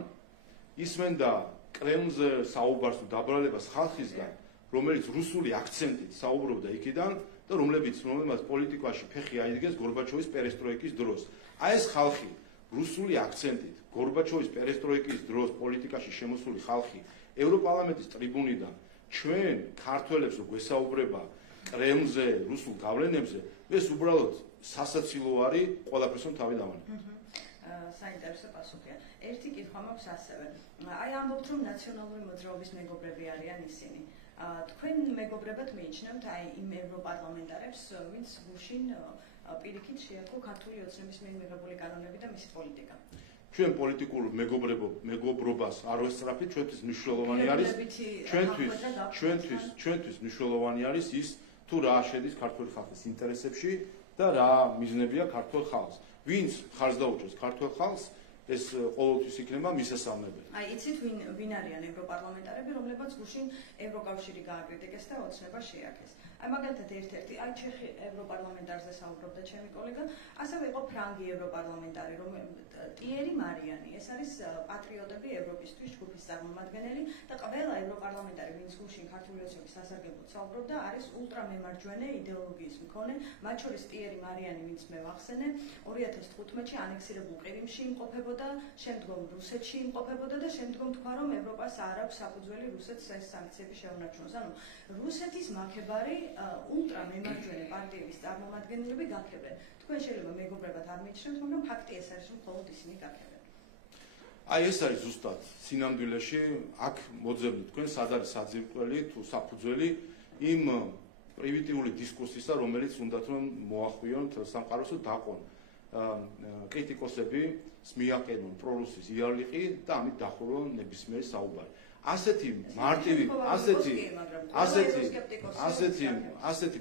ისმენდა კრემლზე საუბარს თუ დაბრალებას ხალხისგან, რომელიც რუსული აქცენტით საუბრობდა იქიდან და რომლებიც პოლიტიკაში ფეხი აიდგეს გორბაჩოვის პერესტროიკის დროს. აი ეს ხალხი რუსული აქცენტით გორბაჩოვის პერესტროიკის დროს პოლიტიკაში შემოსული ხალხი ევროპარლამენტის ტრიბუნიდან ჩვენ ქართველებს რო გვესაუბრება კრემლზე, რუსულ გავლენებზე, ეს უბრალოდ სასაცილო არის ყველაფერს თავი დავანებოთ. საინტერესო პასუხია. ერთი კითხვა მაქვს ასევე. აი ამბობთ, რომ ნაციონალური მოძრაობის მეგობრები არიან ისინი. თქვენ მეგობრებად მიიჩნევთ აი იმ ევროპარლამენტარებს, ვინც გუშინ პირიქით შეაქო ქართული ოცნების მიერ მიღებული კანონები და მისი პოლიტიკა. ჩვენ პოლიტიკურ მეგობრობას არ ვესწრაფით, ჩვენთვის მნიშვნელოვანი არის ჩვენთვის მნიშვნელოვანი არის ის თუ რა შედის ქართული ხალხის ინტერესებში და რა მიზნებია ქართულ ხალხს. ვინც ხარს დაუჭერს ქართულ ხალხს, ეს ყოველთვის იქნება მისასალმებელი. აი, იცით ვინ არიან ევროპარლამენტარები, რომლებიც გუშინ ევროკავშირი გააკრიტიკეს და ოცნება შეაქეს. აი, მაგალითად ერთ-ერთი, აი ჩეხი ევროპარლამენტარზე საუბრობდა ჩემი კოლეგა, ასევე იყო ფრანგი ევროპარლამენტარი, ტიერი მარიანი, ეს არის პატრიოტები ევროპისთვის ჯგუფის წარმომადგენელი და ყველა ევროპარლამენტარი, ვინც გუშინ ქართული ოცნების სასარგებლოდ საუბრობდა, არის ულტრამემარჯვენე იდეოლოგიის მქონე, მათ შორის ტიერი მარიანი, ვინც მე ვახსენე, 2015-ში ანექსირებულ ყირიმში იმყოფებოდა, შემდგომ რუსეთში იმყოფებოდა და შემდგომ თქვა, რომ ევროპას არ აქვს საფუძველი რუსეთს ეს სანქციები შეუნარჩუნოს. ანუ რუსეთის მაქებარი ულტრამემარჯვენე პარტიების წარმომადგენლები გაქებენ. თქვენ შეიძლება მეგობრებად არ მიიჩნევთ, მაგრამ ფაქტი ეს არის, რომ მხოლოდ ისინი გაქებენ. აი ეს არის ზუსტად სინამდვილეში აქ მოძებნით თქვენ სად არის საძირკველი თუ საფუძველი იმ პრივიტიული დისკურსისა, რომელიც უნდათ რომ მოახვიონ სამყაროს და დაყონ კრიტიკოსები მიაყენონ პრორუსის იარლიყი და ამით დახურონ ნებისმიერი საუბარი. ასეთი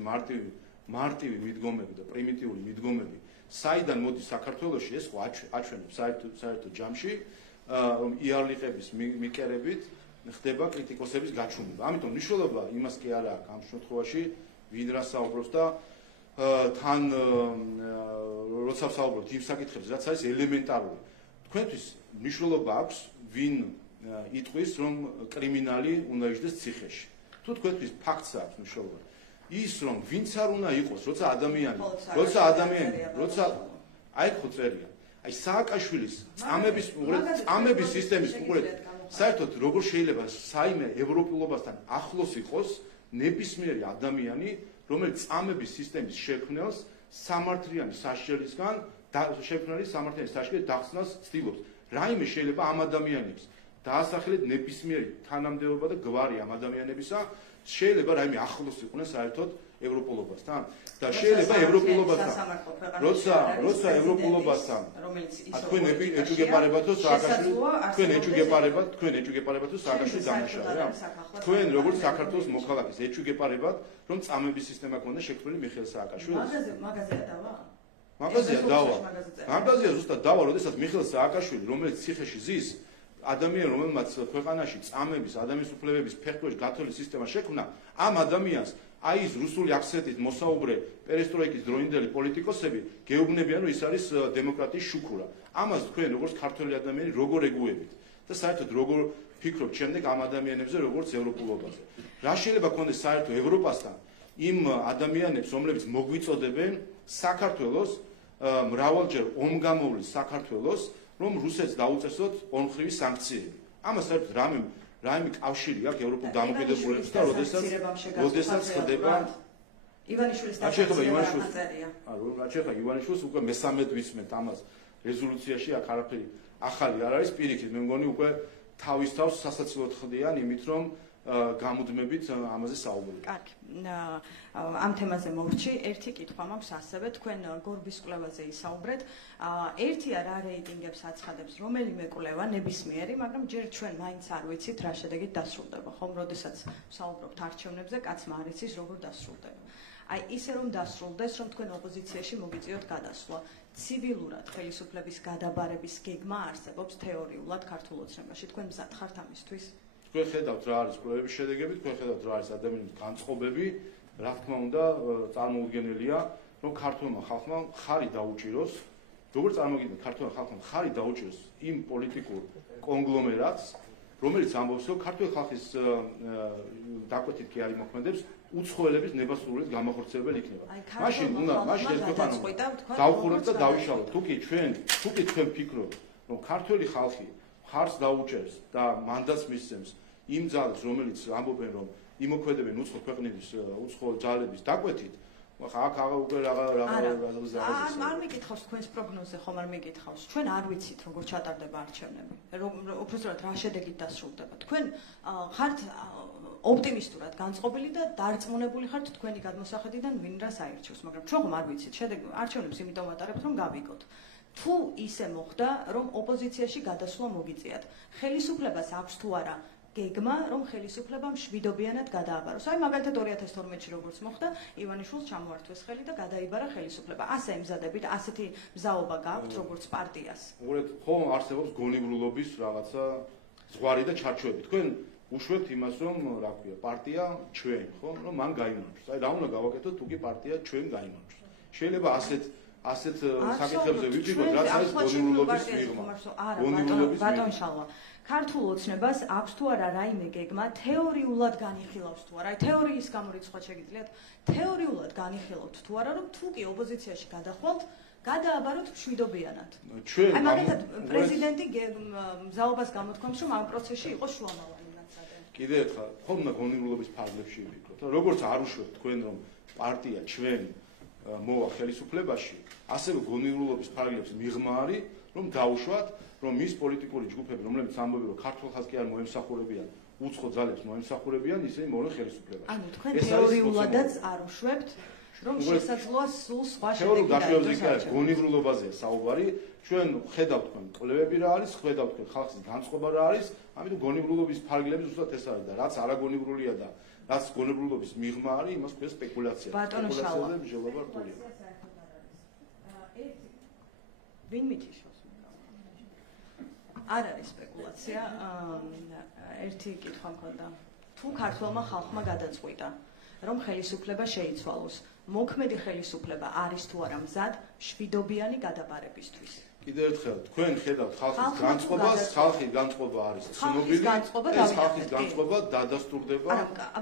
მარტივი მიდგომები და პრიმიტიული მიდგომები საიდან მოდის საქართველოში, ეს ხო აჩვენებს საერთო ჯამში რომ იარლიყების მიკერებით ხდება კრიტიკოსების გაჩუმება. ამიტომ მნიშვნელობა იმას კი არ აქვს ამ შემთხვევაში ვინ რა საუბრობს და თან როცა საუბრობთ იმ საკითხებზე, რაც არის ელემენტარული. თქვენთვის მნიშვნელობა აქვს ვინ იტყვის, რომ კრიმინალი უნდა იჯდეს ციხეში. თუ თქვენთვის ფაქტს აქვს მნიშვნელობა. ის რომ ვინც არ უნდა იყოს, როცა ადამიანი აი ხო წერია. აი სააკაშვილის წამების სისტემის უყურეთ, საერთოდ როგორ შეიძლება საიმე ევროპულობასთან ახლოს იყოს ნებისმიერი ადამიანი, რომელიც წამების სისტემის შექმნელს სამართლიანი საშერისგან შექმნილი სამართლიანი საშერის დახსნას ცდილობს. რაიმე შეიძლება ამ ადამიანებს დაასახელეთ ნებისმიერი თანამდებობა და გვარი ამ ადამიანებისა, შეიძლება რაიმე ახლოს იყვნენ საერთოდ ევროპულობასთან და შეიძლება ევროპულობასთან როცა ევროპულობასთან თქვენ ეჭუგეპარებათო სააკაშვილი თქვენ ეჭუგეპარებათო სააკაშვილი დამნაშავე რა თქვენ როგორც საქართველოს მოქალაქეს ეჭუგეპარებათ რომ წამების სისტემა ქონდა შექმნილი მიხეილ სააკაშვილის მაგაზია ზუსტად დავა როდესაც მიხეილ სააკაშვილი რომელიც ციხეში ზის ადამიანი რომელმაც ქვეყანაში წამების ადამიანის უფლებების ფეხბურთში გათვლილი სისტემა შექმნა ამ ადამიანს აი ეს რუსული აქცენტით მოსაუბრე პერესტროიკის დროინდელი პოლიტიკოსები გეუბნებიან რომ ის არის დემოკრატიის შუქურა ამას თქვენ როგორც ქართველი ადამიანი როგორ ეგუებით და საერთოდ როგორ ფიქრობთ შემდეგ ამ ადამიანებზე როგორც ევროპულობაზე რა შეიძლება ქონდეს საერთო ევროპასთან იმ ადამიანებს რომლებიც მოგვიწოდებენ საქართველოს მრავალჯერ ომგამოვლის საქართველოს რომ რუსეთს დაუწესოთ ორმხრივი სანქციები. ამას საერთოდ რაიმე კავშირი აქვს ევროპულ დამოკიდებულებებს და როდესაც ხდება ივანიშვილის დასაწერია. რაც შეეხება ივანიშვილს უკვე მესამედ ვისმენთ ამას რეზოლუციაში აქ არაფერი ახალი არ არის პირიქით მე მგონი უკვე თავის თავს სასაცილოდ ხდიან იმით რომ გამუდმებით ამაზე საუბრობთ. კარგი. ამ თემაზე მოვრჩი. ერთი კითხვა მაქვს ასევე თქვენ გორბის კვლევაზე ისაუბრეთ. ერთია რა რეიტინგებს აცხადებს რომელიმე კვლევა ნებისმიერი, მაგრამ ჯერ ჩვენ მაინც არ ვიცით რა შედეგით დასრულდება. ხომ, როდესაც საუბრობთ არჩევნებზე, კაცმა არ იცის როგორ დასრულდება. აი ისე რომ დასრულდეს, რომ თქვენ ოპოზიციაში მოგიწიოთ გადასვლა. ცივილურად ხელისუფლების გადაბარების გეგმა არსებობს თეორიულად ქართულ ოცნებაში. თქვენ მზად ხართ ამისთვის? თქვენ ხედავთ რა არის კვლევების შედეგები, თქვენ ხედავთ რა არის ადამიანის განწყობები, რა თქმა უნდა, წარმოუდგენელია, რომ ქართულმა ხალხმა ხარი დაუჭიროს, როგორც წარმოგიდგენთ, ქართულმა ხალხმა ხარი დაუჭიროს იმ პოლიტიკურ კონგლომერატს, რომელიც ამბობს, რომ ქართული ხალხის დაკვეთით კი არ იმოქმედებს, უცხოელების ნებასრულის გამახორციელებელი იქნება. მაშინ უნდა ეს ქვეყანა დავხუროთ და დავიშალოთ. თუ კი ჩვენ ფიქრობთ, რომ ქართული ხალხი ხარს დაუჭერს და მანდატს მისცემს იმ ძალებს, რომელიც ამბობენ, რომ იმოქმედებენ უცხო ქვეყნების უცხო ძალების დაკვეთით, აქ უკვე არ მიკითხავს თქვენს პროგნოზზე, ხომ არ მიკითხავს. ჩვენ არ ვიცით, როგორ ჩატარდება არჩევნები. უბრალოდ რა შედეგით დასრულდება. თქვენ ხართ ოპტიმისტურად განწყობილი და დარწმუნებული ხართ თქვენი გადმოსახედიდან ვინ რას აირჩევს, მაგრამ ჩვენ ხომ არ ვიცით. შედეგი არჩევნებს იმიტომ ვატარებთ, რომ გავიგოთ. თუ ისე მოხდა, რომ ოპოზიციაში გადასვლა მოგიწიათ, ხელისუფლებას აქვს თუ არა გეგმა, რომ ხელისუფლება მშვიდობიანად გადააბაროს. აი მაგალითად 2012-ში როგორც მოხდა, ივანიშვილს ჩამოართვეს ხელი და გადაიბარა ხელისუფლება. ასე ემზადებით, ასეთი მზაობა გაქვთ როგორც პარტიას. უბრალოდ ხომ არსებობს გონიბრულობის რაღაცა ზღვარი და ჩარჩოები. თქვენ უშვებთ იმას, რომ რა ქვია, პარტია ჩვენ, ხო, რომ მან გაიმარჯვოს. აი რა უნდა გავაკეთოთ, თუ კი პარტია ჩვენ გაიმარჯვოს. შეიძლება ასეთ საკითხებზე ვიძინოთ, რაც არის გონიბრულობის მიღმა. ბატონ შალვა, ქართულ ოცნებას აქვს თუ არა რაიმე გეგმა თეორიულად განიხილავს თუ არა? აი თეორიის გამო რიცხვად შეგიძლიათ თეორიულად განიხილავთ თუ არა, რომ თუ კი ოპოზიციაში გადახვალთ, გადააბაროთ მშვიდობიანად. აი მაგალითად პრეზიდენტი მზაობას გამოთქვამს, რომ ამ პროცესში იყოს შუამავალი ნაცადე. კიდევ ერთხელ, ხომ უნდა გონიბრულობის ფარგლებში ვიფიქროთ. როგორც არ უშვებთ თქვენ, რომ პარტია ჩვენ მოვა ხელისუფლებაში, ასევე გონიბრულობის ფარგლებში მიღმა არის, რომ დაუშვათ, რომ მის პოლიტიკური ჯგუფები, რომლებიც ამბობენ, რომ ქართულ ხალხს კი არ მოემსახურებიან, უცხო ძალებს მოემსახურებიან, ისინი მოვიდნენ ხელისუფლებაში. ანუ თქვენ თეორიულადაც არ უშვებთ, რომ შესაძლოა სულ სხვა შედეგი დაიწყოს. გონიბრულობაზეა საუბარი. ჩვენ ხედავთ თქვენ კვლევები რა არის, ხედავთ თქვენ ხალხის განწყობა რა არის, ამიტომ გონიბრულობის ფარგლები ზუსტად ეს არის და რაც არაგონიბრულია და რაც გონიბრულობის მიღმა არის, იმას ქვია სპეკულაცია. სპეკულაციაზე მსჯელობა რთულია. ვინ მითიშოს? არ არის სპეკულაცია. ერთი კითხვა მქონდა. თუ ქართულმა ხალხმა გადაწყვიტა, რომ ხელისუფლება შეიცვალოს, მოქმედი ხელისუფლება არის თუ არა მზად მშვიდობიანი გადაბარებისთვის? კიდევ ერთხელ, თქვენ ხედავთ ხალხის განწყობას, ხალხის განწყობა არის ცნობილი, ეს ხალხის განწყობა დადასტურდება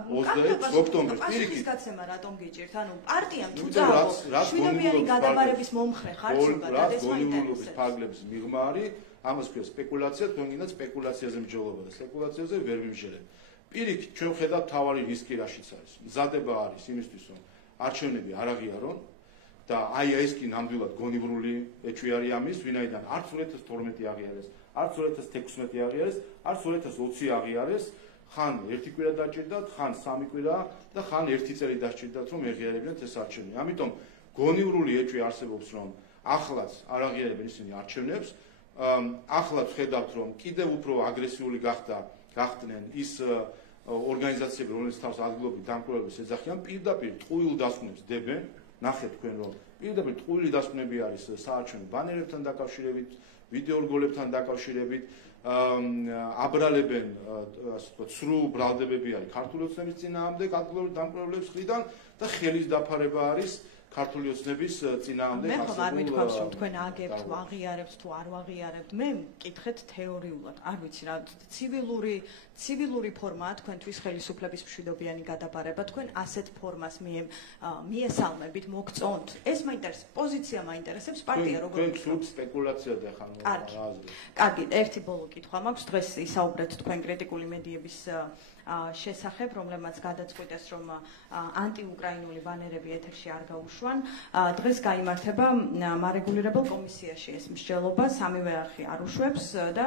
26 ოქტომბერს. პირიქით, გაცემა რატომ გიჭირთ? ანუ პარტიამ თუ წააგო მშვიდობიანი გადაბარების მომხრე ხარ ზოგადად ეს მაინტერესებს. ფარგლების მიღმა არის, ამას ქვია სპეკულაცია, თქვენ გინდათ სპეკულაციაზე მსჯელობა და სპეკულაციაზე ვერ ვიმსჯელებთ. პირიქით, ჩვენ ხედავთ თავარი რისკი რაშიც არის. მზადება არის იმისთვის, რომ არჩევნები არ აღიარონ და აი ეს კი ნამდვილად გონიბრული ეჭვი არის ამის, ვინაიდან არც 2012 აღიარეს, არც 2016 აღიარეს, არც 2020 აღიარეს, ხან ერთი კვირა დაჭირდათ, ხან სამი კვირა და ხან ერთი წელი დაჭირდათ, რომ ეღიარებინათ ეს არჩევნები. ამიტომ გონიბრული ეჭვი არსებობს, რომ ახლაც არ აღიარებენ ისინი არჩევნებს, ახლაც ხედავთ, რომ კიდევ უფრო აგრესიული გახდნენ ის ორგანიზაციები, რომლებიც თავს ადგილობრივ დამკვირვებლებს ეძახიან, პირდაპირ ტყუილ დასკვნებს დებენ. ნახეთ თქვენ, რომ პირდაპირ ტყუილი დასკვნები არის საარჩევნო ბანერებთან დაკავშირებით, ვიდეო რგოლებთან დაკავშირებით, აბრალებენ, ასე ვთქვათ, სრულ ბრალდებები არის ქართული ოცნების წინააღმდეგ ადგილობრივ დამკვირვებლებს მხრიდან და ხელის დაფარება არის ქართული ოცნების წინააღმდეგ მე ხომ არ მithქვამს, რომ თქვენ აგებთ, აღიარებთ თუ არ აღიარებთ. მე მკითხეთ თეორიულად. არ ვიცი რა, ცივილური ფორმაა თქვენთვის ხელისუფლების მშვიდობიანი გადაბარება. თქვენ ასეთ ფორმას მიესალმებით, მოგწონთ. ეს მაინტერესებს, პოზიცია მაინტერესებს, პარტია როგორ თქვენ სულ სპეკულაციად ახალ კარგი, ერთი ბოლო კითხვა მაქვს. დღეს ისაუბრეთ თქვენ კრიტიკული მედიების შესახებ, რომლებმაც გადაწყვიტეს, რომ ანტიუკრაინული ბანერები ეთერში არ გაუშვან. დღეს გაიმართება მარეგულირებელ კომისიაში ეს მსჯელობა, სამივე არხი არ უშვებს და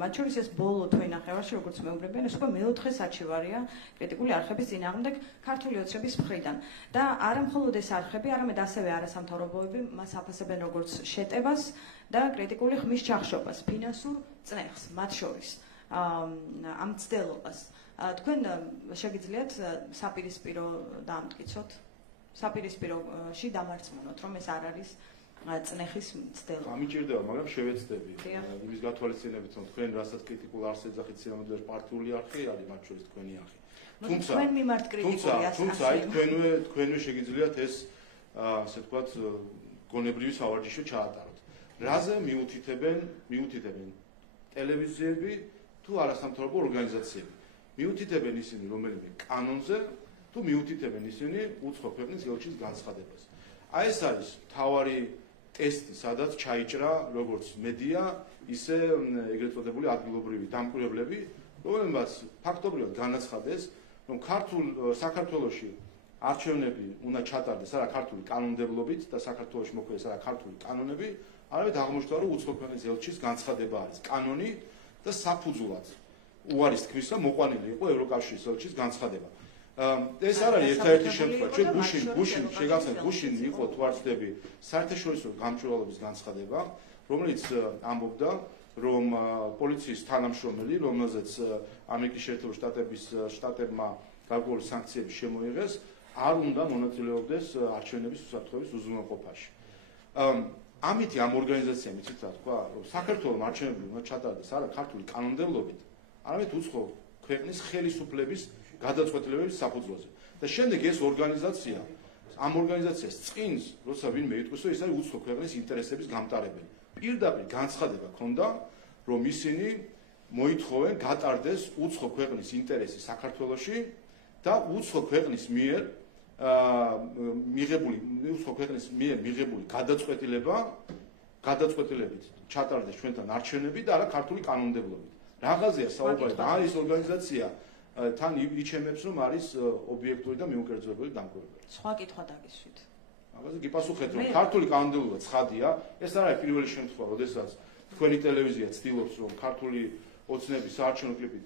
მათ შორის ეს ბოლო თვე ნახევარში, როგორც მეუბნებიან, ეს უკვე მეოთხე საჩივარია კრიტიკული არხების წინააღმდეგ ქართული ოცნების მხრიდან. და არა მხოლოდ ეს არხები, არამედ ასევე არასამთავრობოები მას აფასებენ როგორც შეტევას და კრიტიკული ხმის ჩახშობას, ფინანსურ წნეხს, მათ შორის ამ ცდელობას. თქვენ შეგიძლიათ საპირისპირო დაამტკიცოთ, საპირისპიროში დამარცხმუნოთ, რომ ეს არ არის წნეხის ცდელობა. ამიჭირდება, მაგრამ შევეცდები. იმის გათვალისწინებით, რომ თქვენ რასაც კრიტიკულ არხს ეძახით, სინამდვილეში პარტიული არხი არის, მათ შორის თქვენი არხი. თქვენ მიმართ კრიტიკული თუმცა აი თქვენვე შეგიძლიათ ეს ასე ვთქვათ გონებრივი სავარჯიშო ჩაატაროთ. რაზე მიუთითებენ ტელევიზიები თუ არასამთავრობო ორგანიზაციები? მიუთითებენ ისინი რომელიმე კანონზე თუ მიუთითებენ ისინი უცხო ქვეყნის ელჩის განცხადებას. აი ეს არის თავარი ტესტი, სადაც ჩაიჭრა როგორც მედია, ისე ეგრეთ წოდებული ადგილობრივი დამკვირვებლები, რომლებმაც ფაქტობრივად განაცხადეს, რომ საქართველოში არჩევნები უნდა ჩატარდეს არა ქართული კანონმდებლობით და საქართველოში მოქმედდეს არა ქართული კანონები, არამედ აღმოჩნდა, რომ უცხო ქვეყნის ელჩის განცხადება არის კანონი და საფუძვლად უარის თქმისა მოყვანილი იყო ევროკავშირის ელჩის განცხადება. ეს არ არის ერთადერთი შემთხვევა. ჩვენ გუშინ შეგახსენებთ, გუშინ იყო თუ არ ვცდები საერთაშორისო გამჭვირვალობის განცხადება, რომელიც ამბობდა, რომ პოლიციის თანამშრომელი, რომელზეც ამერიკის შეერთებული შტატების შტატებმა გარკვეული სანქციები შემოიღეს, არ უნდა მონაწილეობდეს არჩევნების უსაფრთხოების უზრუნველყოფაში. ამით ამ ორგანიზაციამ იცით რა თქვა, რომ საქართველოს არჩევნები უნდა ჩატარდეს არა ქართული კანონმდებლობით, არამედ უცხო ქვეყნის ხელისუფლების გადაწყვეტილებების საფუძველზე. და შემდეგ ეს ორგანიზაცია ამ ორგანიზაციას წინს, როცა ვინმე იტყვის, რომ ეს არის უცხო ქვეყნის ინტერესების გამტარებელი. პირდაპირ განცხადება ჰქონდა, რომ ისინი მოითხოვენ გატარდეს უცხო ქვეყნის ინტერესი საქართველოში და უცხო ქვეყნის მიერ მიღებული გადაწყვეტილებით ჩატარდეს ჩვენთან არჩევნები და არა ქართული კანონმდებლობით. რაღაცია საუბარი და ეს ორგანიზაცია თან იჩემებს, რომ არის ობიექტური და მიუკერძოებელი დამკვირვებელი. სხვა კითხვა დაგისვით. მაგაზე გიპასუხეთ, რომ ქართული კანონმდებლობა ცხადია, ეს არ არის პირველი შემთხვევა, როდესაც თქვენი ტელევიზია ცდილობს, რომ ქართული ოცნების საარჩევნო კლიპი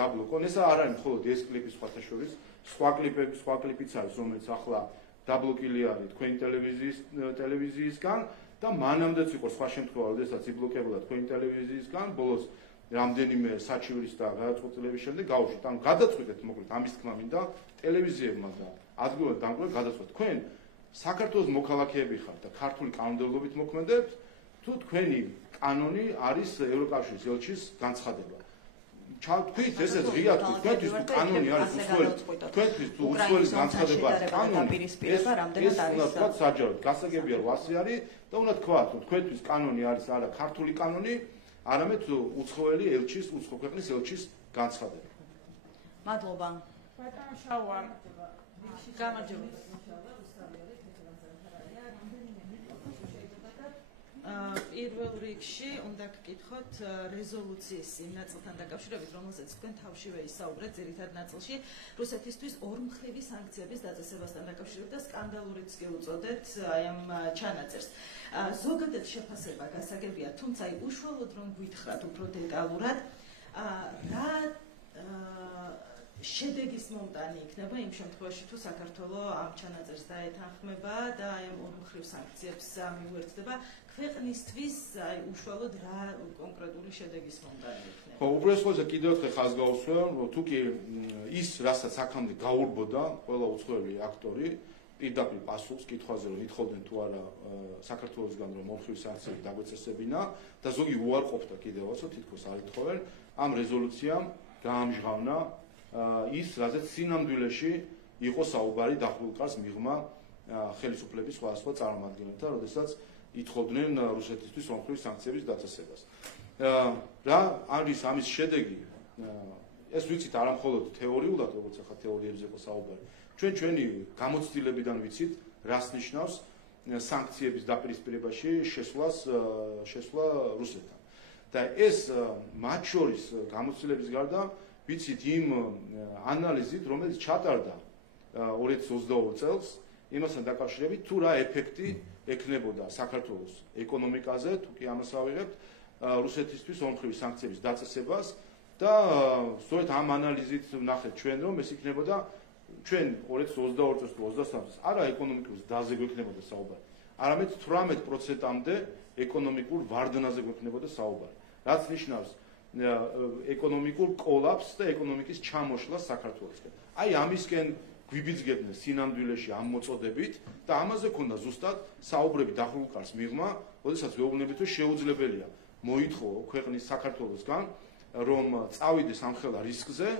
დაბლოკონ. ეს არ არის მხოლოდ ეს კლიპი სხვათა შორის, სხვა კლიპიც არის, რომელიც ახლა დაბლოკილი არის თქვენი ტელევიზიისგან და მანამდეც იყო სხვა შემთხვევა, როდესაც იბლოკებოდა თქვენი ტელევიზიისგან, ბოლოს რამდენიმე საჩივრის და გადაწყვეტილების შემდეგ გავუშვით. ანუ გადაწყვეტეთ, მოკლედ ამის თქმა მინდა ტელევიზიებმა და ადგილობრივ დამკვირვებელს გადაწყვეტეთ. თქვენ საქართველოს მოქალაქეები ხართ და ქართული კანონმდებლობით მოქმედებთ, თუ თქვენი კანონი არის ევროკავშირის ელჩის განცხადება. თქვით ესეც ღია თქვით, თქვენთვის თუ კანონი არის უცხოელი, თქვენთვის თუ უცხოელის განცხადება არის კანონი, ეს უნდა თქვათ საჯაროდ, გასაგებია რომ ასე არის და უნდა თქვათ, რომ თქვენთვის კანონი არის არა ქართული კანონი, არამედ უცხოელი ელჩის, უცხო ქვეყნის ელჩის განცხადება. მადლობა. ბატონო შავა, გამარჯობა. პირველ რიგში უნდა გკითხოთ რეზოლუციის იმ ნაწილთან დაკავშირებით, რომელზეც თქვენ თავშივე ისაუბრეთ ძირითად ნაწილში, რუსეთისთვის ორმხრივი სანქციების დაწესებასთან დაკავშირებით და სკანდალურიც კი უწოდეთ აი ამ ჩანაწერს. ზოგადად შეფასება გასაგებია, თუმცა აი უშუალოდ რომ გვითხრათ უფრო დეტალურად, რა შედეგის მომტანი იქნება იმ შემთხვევაში, თუ საქართველო ამ ჩანაწერს დაეთანხმება და აი ამ ორმხრივ სანქციებს მიუერთდება, ქვეყნისთვის აი უშუალოდ რა კონკრეტული შედეგის მომტანი იქნება? ხო, უბრალოდ ხოზე კიდევ ერთხელ ხაზს გაუსვენ, რომ თუ კი ის, რასაც აქამდე გაურბოდა ყველა უცხოელი აქტორი, პირდაპირ პასუხს კითხვაზე, რომ ითხოვდნენ თუ არა საქართველოსგან, რომ ორმხრივ სანქციები დაგვეწესებინა და ზოგი უარყოფდა კიდევაც, თითქოს არ ითხოვენ, ამ რეზოლუციამ გაამჟღავნა ის, რაზეც სინამდვილეში იყო საუბარი დახურულ მიღმა ხელისუფლების სხვადასხვა წარმომადგენელთა, როდესაც ითხოვდნენ რუსეთისთვის ორმხრივ სანქციების დაწესებას. რა არის ამის შედეგი? ეს ვიცით არა მხოლოდ თეორიულად, როგორც ახლა თეორიებზე იყო საუბარი. ჩვენი გამოცდილებიდან ვიცით, რას ნიშნავს სანქციების დაპირისპირებაში შესვლა რუსეთთან. და ეს მათ შორის გამოცდილების გარდა ვიცით იმ ანალიზით, რომელიც ჩატარდა 2022 წელს, იმასთან დაკავშირებით, თუ რა ეფექტი ექნებოდა საქართველოს ეკონომიკაზე, თუ კი ამას ავიღებთ, რუსეთისთვის ორმხრივი სანქციების დაწესებას და სწორედ ამ ანალიზით ვნახეთ ჩვენ, რომ ეს იქნებოდა ჩვენ 2022 წელს თუ 23 წელს არა ეკონომიკურ დაზე გვექნებოდა საუბარი, არამედ 18%-მდე ეკონომიკურ ვარდნაზე გვექნებოდა საუბარი, რაც ნიშნავს ეკონომიკურ კოლაფსს და ეკონომიკის ჩამოშლას საქართველოსკენ. აი ამისკენ გვიბიძგებდნენ სინამდვილეში ამ მოწოდებით და ამაზე ქონდა ზუსტად საუბრები დახურულ კარს მიღმა, როდესაც ვეუბნებით, რომ შეუძლებელია მოითხოვო ქვეყნის საქართველოსგან, რომ წავიდეს ამხელა რისკზე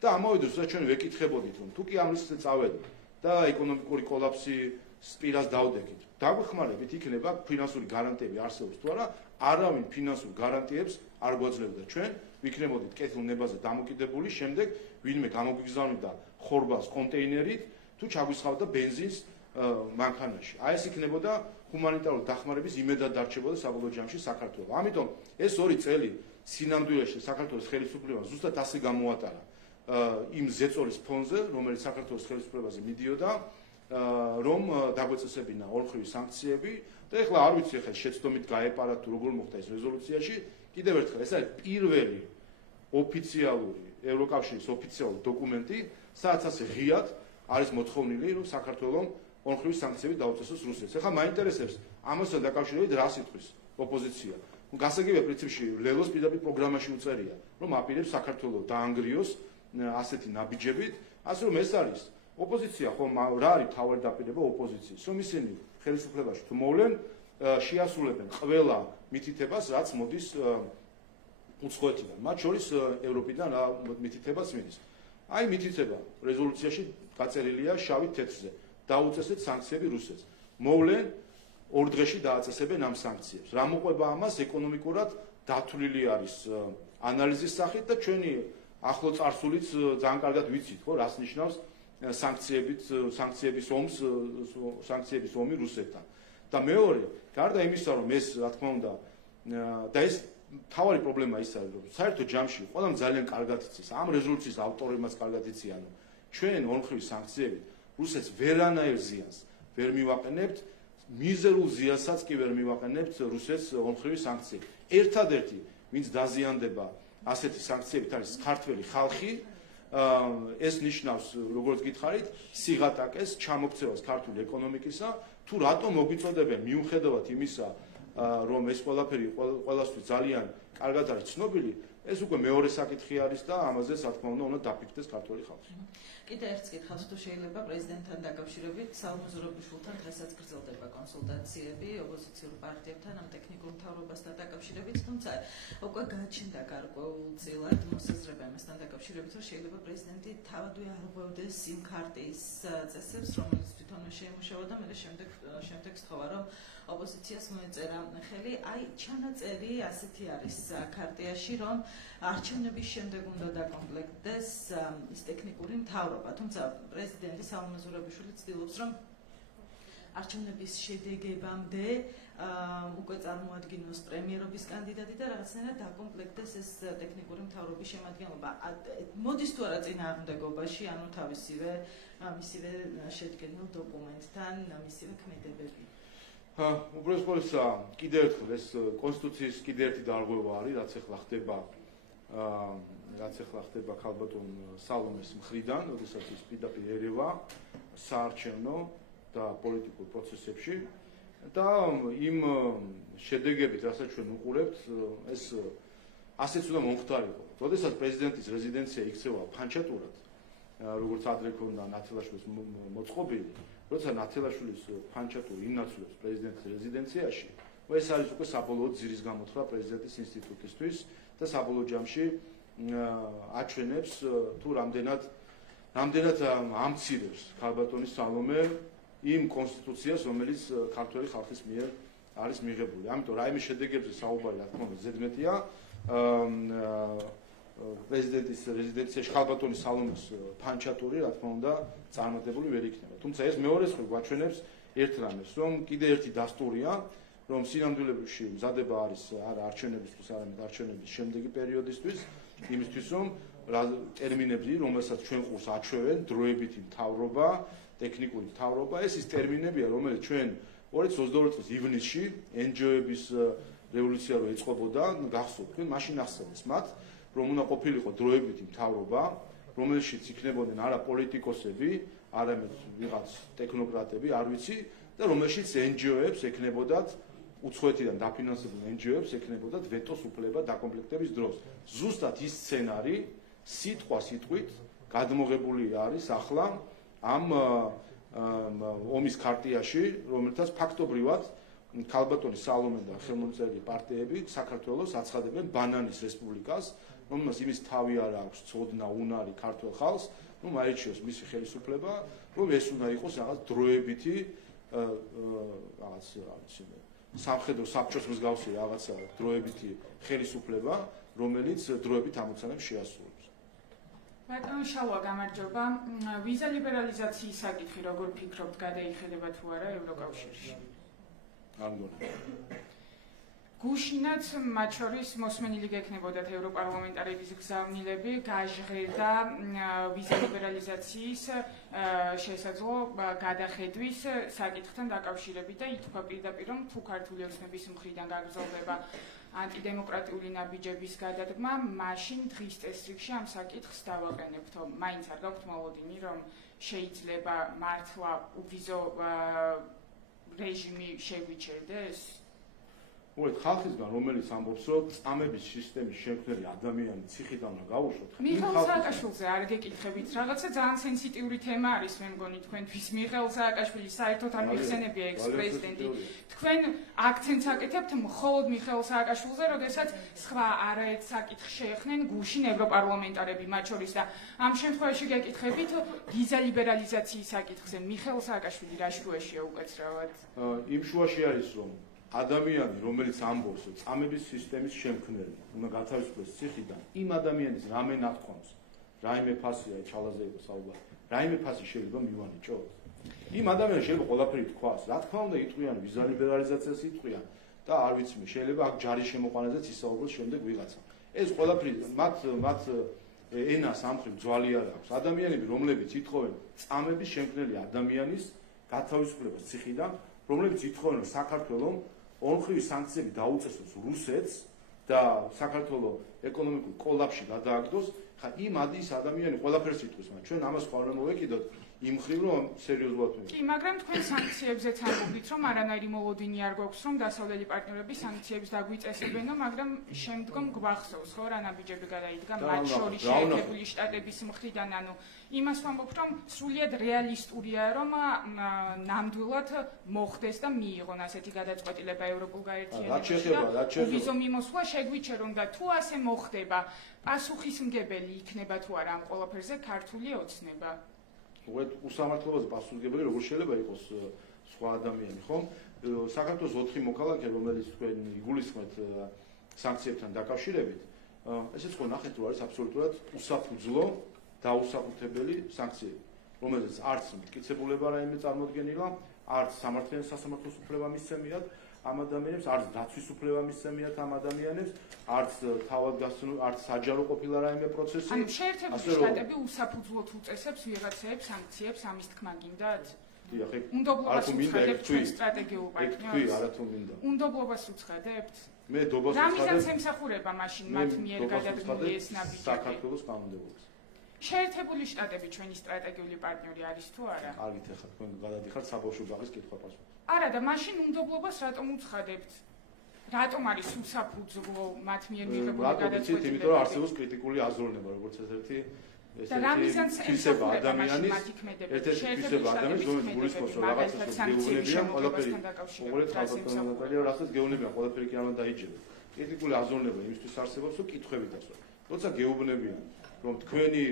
და ამავე დროს ჩვენ ვეკითხებოდით, რომ თუ კი ამ რისკზე წავედით და ეკონომიკური კოლაფსი სპირას დავდექით, დაგვეხმარებით იქნება ფინანსური გარანტიები არსებობს თუ არა, არავინ ფინანსურ გარანტიებს არ გვაძლევდა ჩვენ, ვიქნებოდით კეთილ ნებაზე დამოკიდებული, შემდეგ ვინმე გამოგვიგზავნიდა ხორბალს კონტეინერით, თუ ჩაგვისხავდა ბენზინს მანქანაში. აი ეს იქნებოდა ჰუმანიტარული დახმარების იმედად დარჩებოდა საბოლოო ჯამში საქართველო. ამიტომ ეს 2 წელი სინამდვილეში საქართველოს ხელისუფლებამ ზუსტად ასე გამოატარა იმ ზეწოლის ფონზე, რომელიც საქართველოს ხელისუფლებაზე მიდიოდა, რომ დაგვეწესებინა ორმხრივი სანქციები და ეხლა არ ვიცი ხა შეცდომით გაეპარა თუ როგორ მოხდა ეს რეზოლუციაში. კიდევ ერთხელ ეს არის პირველი ოფიციალური ევროკავშირის ოფიციალური დოკუმენტი, სადაც ასე ღიად არის მოთხოვნილი, რომ საქართველოს ორმხრივი სანქციები დაუწესოს რუსეთს. ეხლა მაინტერესებს ამასთან დაკავშირებით რა სიტყვის ოპოზიცია. გასაგებია პრინციპში ლელოს პირდაპირ პროგრამაში უწერია, რომ აპირებს საქართველოს დაანგრიოს ასეთი ნაბიჯებით, ასე რომ ეს არის ოპოზიცია ხომ რა არის თავი დაპირება ოპოზიციის, რომ ისინი ხელისუფლებაში თუ მოვლენ, შეასრულებენ ყველა მითითებას, რაც მოდის უცხოეთიდან, მათ შორის ევროპიდან რა მითითებას მიდის. აი მითითება რეზოლუციაში გაწერილია შავით თეთრზე. დაუწესეთ სანქციები რუსეთს. მოვლენ 2 დღეში დააწესებენ ამ სანქციებს. რა მოყვება ამას ეკონომიკურად დათვლილი არის ანალიზის სახით და ჩვენი ახლო წარსულიც ძალიან კარგად ვიცით, ხო, რას ნიშნავს სანქციების ომი რუსეთთან. და მეორე, გარდა იმისა, რომ ეს რა თქმა უნდა და ეს თავარი პრობლემა ის არის, რომ საერთო ჯამში ყველამ ძალიან კარგად იცის, ამ რეზოლუციის ავტორებმაც კარგად იციან, რომ ჩვენ ორმხრივი სანქციებით რუსეთს ვერანაირ ზიანს ვერ მივაყენებთ, მიზერულ ზიანსაც კი ვერ მივაყენებთ რუსეთს ორმხრივი სანქციები. ერთადერთი, ვინც დაზიანდება ასეთი სანქციებით არის ქართველი ხალხი, ეს ნიშნავს, როგორც გითხარით, სიღატაკეს, ჩამოქცევას ქართული ეკონომიკისა, თუ რატომ მოგვიწოდებენ მიუხედავად იმისა, რომ ეს ყველაფერი ყველასთვის ძალიან კარგად არის ცნობილი, ეს უკვე მეორე საკითხი არის და ამაზე რა თქმა უნდა დაფიქრდეს ქართული ხალხი. კიდევ ერთ კითხავს, თუ შეიძლება პრეზიდენტთან დაკავშირებით, სალომე ზურაბიშვილთან დღესაც გრძელდება კონსულტაციები ოპოზიციურ პარტიებთან ამ ტექნიკურ მთავრობასთან დაკავშირებით, თუმცა უკვე გაჩნდა გარკვეულწილად მოსაზრება ამასთან დაკავშირებით, რომ შეიძლება პრეზიდენტი თავადვე არ ღვევდეს იმ ქარტიის წესებს, რომელიც თვითონვე შეიმუშავა და მე შემდეგ სთხოვა, რომ ოპოზიციას მოეწერა ხელი. აი ჩანაწერი ასეთი არის ქარტიაში, რომ არჩევნების შემდეგ უნდა დაკომპლექტდეს ის ტექნიკური მთავრობა, თუმცა პრეზიდენტი სალომე ზურაბიშვილი ცდილობს, რომ არჩევნების შედეგებამდე უკვე წარმოადგინოს პრემიერობის კანდიდატი და რაღაცნაირად დაკომპლექტდეს ეს ტექნიკური მთავრობის შემადგენლობა. მოდის თუ არა წინააღმდეგობაში, ანუ თავისივე შედგენილ დოკუმენტთან, მისივე ქმედებები. უბრალოდ ყოველსა კიდევ ერთხელ ეს კონსტიტუციის კიდევ ერთი დარღვევა არის, რაც ახლა ხდება ქალბატონ სალომეს მხრიდან, როდესაც ის პირდაპირ ერევა საარჩევნო და პოლიტიკურ პროცესებში და იმ შედეგებით, რასაც ჩვენ უყურებთ, ეს ასეც უნდა მომხდარიყო. როდესაც პრეზიდენტის რეზიდენცია იქცევა ფანჩატურად, როგორც ადრე ქონდა ნათელაშვილის მოწყობილი, როცა ნათელაშვილის ფანჩატური ინაცვლებს პრეზიდენტის რეზიდენციაში, ეს არის უკვე საბოლოო ძირის გამოთხრა პრეზიდენტის ინსტიტუტისთვის და საბოლოო ჯამში აჩვენებს თუ რამდენად ამცირებს ქალბატონი სალომე იმ კონსტიტუციას, რომელიც ქართველი ხალხის მიერ არის მიღებული. ამიტომ რაიმე შედეგებზე საუბარი, რა თქმა უნდა, ზედმეტია. პრეზიდენტის რეზიდენციაში ქალბატონი სალომეს ფანჩატური, რა თქმა უნდა, წარმატებული ვერ იქნება. თუმცა ეს მეორე მხრივ გვაჩვენებს ერთ რამეს, რომ კიდე ერთი დასტურია, რომ სინამდვილეში მზადება არის არა არჩევნებისთვის, არამედ არჩევნების შემდეგი პერიოდისთვის, იმისთვის, რომ ტერმინები, რომელსაც ჩვენ ყურს აჩვევენ, დროებითი მთავრობა, ტექნიკური მთავრობა, ეს ის ტერმინებია, რომელიც ჩვენ 2022 წლის ივნისში NGO-ების რევოლუცია რო ეწყობოდა, გახსოვთ, თქვენ მაშინ ახსენეს მათ, რომ უნდა ყოფილიყო დროებითი მთავრობა, რომელშიც იქნებოდნენ არა პოლიტიკოსები, არამედ ვიღაც ტექნოკრატები, არ ვიცი, და რომელშიც NGO-ებს ექნებოდათ უცხოეთიდან დაფინანსებულ NGO-ებს ექნებოდათ ვეტოს უფლება დაკომპლექტების დროს. ზუსტად ის სცენარი სიტყვით გადმოღებული არის ახლა ამ ომის ქარტიაში, რომელთაც ფაქტობრივად ქალბატონი სალომე და ხელმომწერელი პარტიები საქართველოს აცხადებენ ბანანის რესპუბლიკას, რომელსაც იმის თავი არ აქვს ცოდნა, უნარი ქართულ ხალხს, რომ აირჩიოს მისი ხელისუფლება, რომ ეს უნდა იყოს რაღაც დროებითი რაღაც სამხედრო საბჭოს მსგავსი რაღაცა დროებითი ხელისუფლება, რომელიც დროებით ამოცანებს შეასრულებს. ბატონო შალვა, გამარჯობა. ვიზა ლიბერალიზაციის საკითხი როგორ ფიქრობთ, გადაიხედება თუ არა ევროკავშირში? არ მგონია. გუშინაც მათ შორის მოსმენილი გექნებოდათ ევროპარლამენტარების გზავნილები გაჟღერდა ვიზა ლიბერალიზაციის შესაძლო გადახედვის საკითხთან დაკავშირებით და ითქვა პირდაპირ, რომ თუ ქართული ოცნების მხრიდან გაგრძელდება ანტიდემოკრატიული ნაბიჯების გადადგმა, მაშინ დღის წესრიგში ამ საკითხს დავაყენებთო. მაინც არ გაქვთ მოლოდინი, რომ შეიძლება მართლა უვიზო რეჟიმი შეგვიჩერდეს? ხალხისგან, რომელიც ამბობს, რომ წამების სისტემის შემქმნელი ადამიანი ციხიდან უნდა გაუშვოთ. მიხეილ სააკაშვილზე არ გეკითხებით, რაღაცა ძალიან სენსიტიური თემა არის, მე მგონი თქვენთვის. მიხეილ სააკაშვილი საერთოდ არ მიხსენებია ექს-პრეზიდენტი. თქვენ აქცენტს აკეთებთ მხოლოდ მიხეილ სააკაშვილზე, როდესაც სხვა არაერთ საკითხს შეეხნენ გუშინ ევროპარლამენტარები მათ შორის და ამ შემთხვევაში გეკითხებით ვიზა ლიბერალიზაციის საკითხზე მიხეილ სააკაშვილი რა შუაშია უკაცრავად? იმ შუაში არის, რომ ადამიანი, რომელიც ამბობს, რომ წამების სისტემის შემქმნელი უნდა გათავისუფლდეს ციხიდან, იმ ადამიანის რამე ნათქვამს, რაიმე ფასია ჩალაზე იყო საუბარი, რაიმე ფასი შეიძლება მივანიჭოთ. იმ ადამიანს შეიძლება ყველაფერი თქვას, რა თქმა უნდა, იტყვიან ვიზა ლიბერალიზაციას იტყვიან და არ ვიცი, შეიძლება აქ ჯარის შემოყვანაზეც ისაუბროს შემდეგ ვიღაცა. ეს ყველაფერი მათ ენას ამხრივ ძვალი არ აქვს. ადამიანები, რომლებიც ითხოვენ წამების შემქმნელი ადამიანის გათავისუფლებას ციხიდან, რომლებიც ითხოვენ, რომ საქართველოს ორმხრივი სანქციები დაუწესოს რუსეთს და საქართველოს ეკონომიკურ კოლაფსში გადააგდოს, ხა იმ ის ადამიანი ყველაფერს იტყვის, მაგრამ ჩვენ ამას ხარ რომ მოვეკიდოთ იმ ხრივ რომ სერიოზულად მივიღოთ. კი, მაგრამ თქვენ სანქციებზეც ამბობთ, რომ არანაირი მოლოდინი არ გვაქვს, რომ დასავლელი პარტნიორები სანქციებს დაგვიწესებენო, მაგრამ შემდგომ გვახსოვს, ხო, რა ნაბიჯები გადაიდგა მათ შორის შეერთებული შტატების მხრიდან, ანუ იმას ვამბობ, რომ სრულიად რეალისტურია, რომ ნამდვილად მოხდეს და მიიღონ ასეთი გადაწყვეტილება ევროპულ გაერთიანებაში და ვიზო მიმოსვლა შეგვიჩერონ და თუ ასე მოხდება, პასუხისმგებელი იქნება თუ არა ამ ყველაფერზე ქართული ოცნება? უსამართლობაზე პასუხისმგებელი როგორ შეიძლება იყოს სხვა ადამიანი, ხო? საქართველოს 4 მოქალაქე, რომელიც თქვენ იგულისხმეთ სანქციებთან დაკავშირებით, ესეც ხო ნახეთ, რომ არის აბსოლუტურად უსაფუძვლო დაუსახუთებელი სანქციები, რომელზეც არც მტკიცებულება რაიმე წარმოდგენილა, არც სამართლიანი სასამართლოს უფლება მისცემიათ ამ ადამიანებს, არც დაცვის უფლება მისცემიათ ამ ადამიანებს, არც თავად გასცნული, არც საჯარო ყოფილა რაიმე პროცესი. ანუ შეერთებული შტატები უსაფუძვლოდ უწესებს ვიღაცებს სანქციებს, ამის თქმა გინდათ? დიახ, უნდობლობას უცხადებთ ჩვენ სტრატეგიულ პარტნიორს? არათუ მინდა. უნდობლობას უცხადებთ? მე დობას უცხადებ. რა მიზანს ემსახურება მაშინ მათ მიერ გადადგმული ეს ნაბიჯები? საქართველოს კანონმდებლობას. შეერთებული შტატები ჩვენი სტრატეგიული პარტნიორი არის თუ არა? არით ახლა თქვენ გადადიხართ საბავშვო ბაღის კითხვა-პასუხი. არა და მაშინ უნდობლობას რატომ უცხადებთ? რატომ არის უსაფუძვლო მათ მიერ მიღებული გადაწყვეტილება? იმიტომ რომ არსებობს კრიტიკული აზროვნება, როგორც ერთ-ერთი და რა მიზანს ემსახურება მაშინ მათ იქმედებენ? ერთ-ერთი თვისება ადამიანის, რომელიც გულისხმობს, რომ რაღაცას გეუბნებიან, ყველაფერი უყურეთ ხალხთან, რასაც გეუბნებიან, ყველაფერი კი არ უნდა დაიჯეროს. კრიტიკული აზროვნება იმისთვის არსებობს, რომ კითხვები დასვა. როცა გეუბნებიან, რომ თქვენი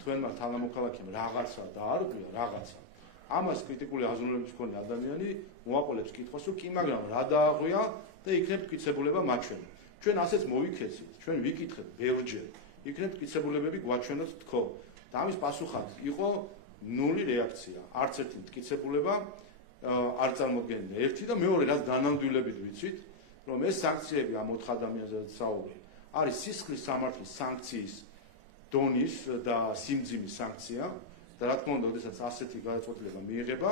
თქვენმა თანამოქალაქემ რაღაცა დაარღვია, რაღაცა. ამას კრიტიკული აზროვნების მქონე ადამიანი მოაყოლებს კითხვას, რომ კი, მაგრამ რა დაარღვია და იქნებ მტკიცებულება მაჩვენო. ჩვენ ასეც მოვიქეცით, ჩვენ ვიკითხეთ ბევრჯერ. იქნებ მტკიცებულებები გვაჩვენოთ თქო. და ამის პასუხად იყო ნული რეაქცია. არც ერთი მტკიცებულება არ წარმოდგენილა. ერთი და მეორე, რაც განამდვილებით ვიცით, რომ ეს სანქციები ამ 4 ადამიანზეც საუბრობთ. არის სისხლის სამართლის სანქციის დონის და სიმძიმის სანქცია და რა თქმა უნდა, როდესაც ასეთი გადაწყვეტილება მიიღება,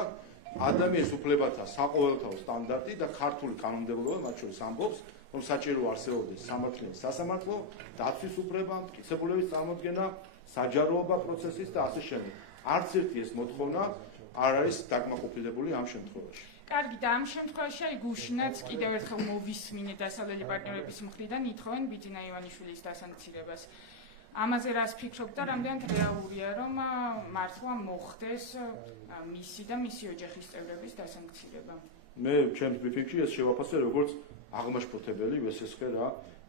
ადამიანის უფლებათა საყოველთაო სტანდარტი და ქართული კანონმდებლობა მათ შორის ამბობს, რომ საჭირო არსებობდეს სამართლიანი სასამართლო, დაცვის უფლება, მტკიცებულების წარმოდგენა, საჯაროობა პროცესის და ასე შემდეგ. არც ერთი ეს მოთხოვნა არ არის დაკმაყოფილებული ამ შემთხვევაში. კარგი, და ამ შემთხვევაში აი გუშინაც კიდევ ერთხელ მოვისმინე დასავლელი პარტნიორების მხრიდან ითხოვენ ბიძინა ივანიშვილის დასანქცირებას. ამაზე რას ფიქრობთ და რამდენად რეალურია, რომ მართლა მოხდეს მისი და მისი ოჯახის წევრების დასანქცირება? მე ჩემს ბრიფინგში ეს შევაფასე როგორც აღმაშფოთებელი, ვესესხე რა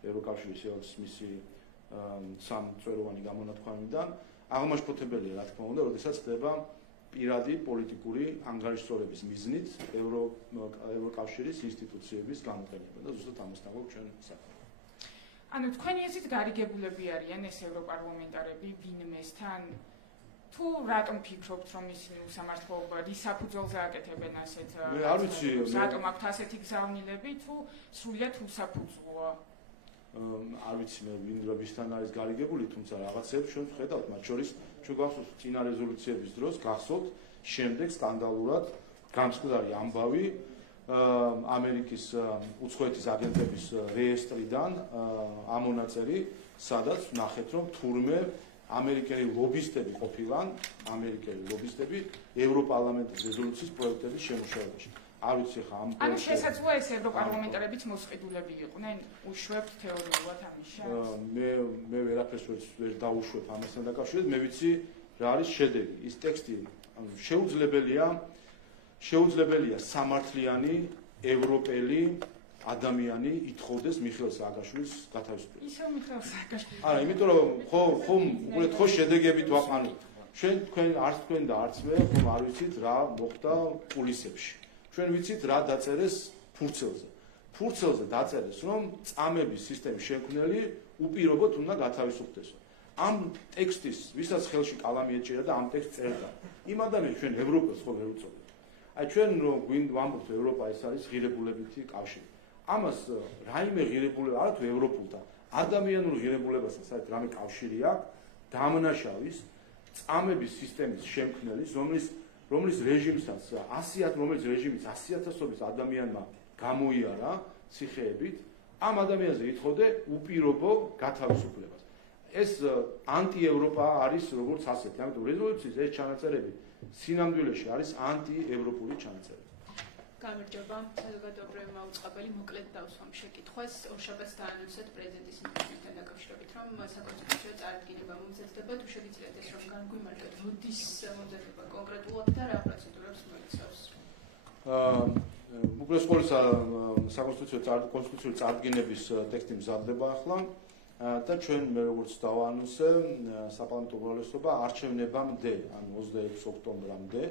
ევროკავშირის ეალს მისი სამწვეროვანი გამონათქვამიდან აღმაშფოთებელია, რა თქმა უნდა, როდესაც ხდება პირადი პოლიტიკური ანგარიშსწორების მიზნით ევროკავშირის ინსტიტუციების გამოყენება და ზუსტად ამასთან გვაქვს ჩვენ საქმე. ანუ თქვენი ეზით გარიგებულები არიან ეს ევროპარლამენტარები ვინმესთან? თუ რატომ ფიქრობთ, რომ ისინი უსამართლო რის საფუძველზე აკეთებენ ასეთ მე არ ვიცი, რატომ აქვთ ასეთი გზავნილები, თუ სრულიად უსაფუძვლოა? არ ვიცი მე ვინდრობისთან არის გარიგებული, თუმცა რაღაცებს ჩვენ ვხედავთ, მათ შორის ჩვენ გვახსოვს წინა რეზოლუციების დროს გახსოვთ შემდეგ სკანდალურად გამსკვდარი ამბავი ამერიკის უცხოეთის აგენტების რეესტრიდან ამონაწერი, სადაც ნახეთ, რომ თურმე ამერიკელი ლობისტები ყოფილან, ამერიკელი ლობისტები ევროპარლამენტის რეზოლუციის პროექტების შემუშავებაში. არ ვიცი ხა ამ ანუ შესაძლოა ეს ევროპარლამენტარებიც მოსყიდულები იყვნენ, უშვებთ თეორიულად ამის შანსს? მე ვერაფერს ვერ დაუშვებ ამასთან დაკავშირებით, მე ვიცი რა არის შედეგი. ის ტექსტი შეუძლებელია სამართლიანი ევროპელი ადამიანი ითხოვდეს მიხეილ სააკაშვილის გათავისუფლებას. ისევ მიხეილ სააკაშვილი. არა, იმიტომ რომ ხო შედეგებით ვაყანოთ. თქვენ არც თქვენ და არც მე ხომ არ ვიცით რა მოხდა კულისებში. ჩვენ ვიცით რა დაწერეს ფურცელზე. ფურცელზე დაწერეს, რომ წამების სისტემის შემქმნელი უპირობოდ უნდა გათავისუფლდესო. ამ ტექსტის, ვისაც ხელში კალამი ეჭირა და ამ ტექსტს წერდა, იმ ადამიანს ჩვენ ევროპელს ხო ვერ უწოდებთ. აი ჩვენ რომ ვამბობთ ევროპა ეს არის ღირებულებითი კავშირი. ამას რაიმე ღირებულება არა თუ ევროპულთა ადამიანურ ღირებულებასთან საერთოდ რამე კავშირი აქვს დამნაშავის წამების სისტემის შემქმნელის, რომლის რეჟიმსაც 100,000-ობის ადამიანმა გამოიარა ციხეებით, ამ ადამიანზე ითხოვდა უპირობო გათავისუფლებას. ეს ანტიევროპა არის როგორც ასეთი, ამიტომ რეზოლუციის ეს ჩანაწერები სინამდვილეში არის ანტიევროპული ჩანაწერები. გამარჯობა, საზოგადოებრივი მაუწყებელი, მოკლედ დავსვამ შეკითხვას. ორშაბათს დაანონსეთ პრეზიდენტის იმპიჩმენტთან დაკავშირებით, რომ საკონსტიტუციო წარდგინება მომზადდება, თუ შეგიძლიათ ეს რომ განგვიმარტოთ, როდის მომზადდება კონკრეტულად და რა პროცედურებს მოიცავს? უბრალოდ ყოველსა კონსტიტუციური წარდგინების ტექსტი მზადდება ახლა და ჩვენ მე როგორც დავაანონსე, საპარლამენტო უმრავლესობა არჩევნებამდე, ანუ 26 ოქტომბრამდე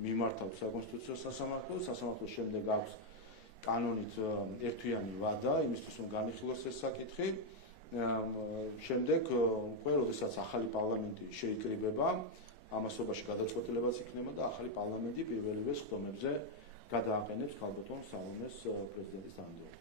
მიმართავთ საკონსტიტუციო სასამართლოს, სასამართლოს შემდეგ აქვს კანონით ერთვიანი ვადა, იმისთვის რომ განიხილოს ეს საკითხი. შემდეგ უკვე როდესაც ახალი პარლამენტი შეიკრიბება, ამასობაში გადაწყვეტილებაც იქნება და ახალი პარლამენტი პირველივე სხდომებზე გადააყენებს ქალბატონ სალომეს პრეზიდენტის თანამდებობა.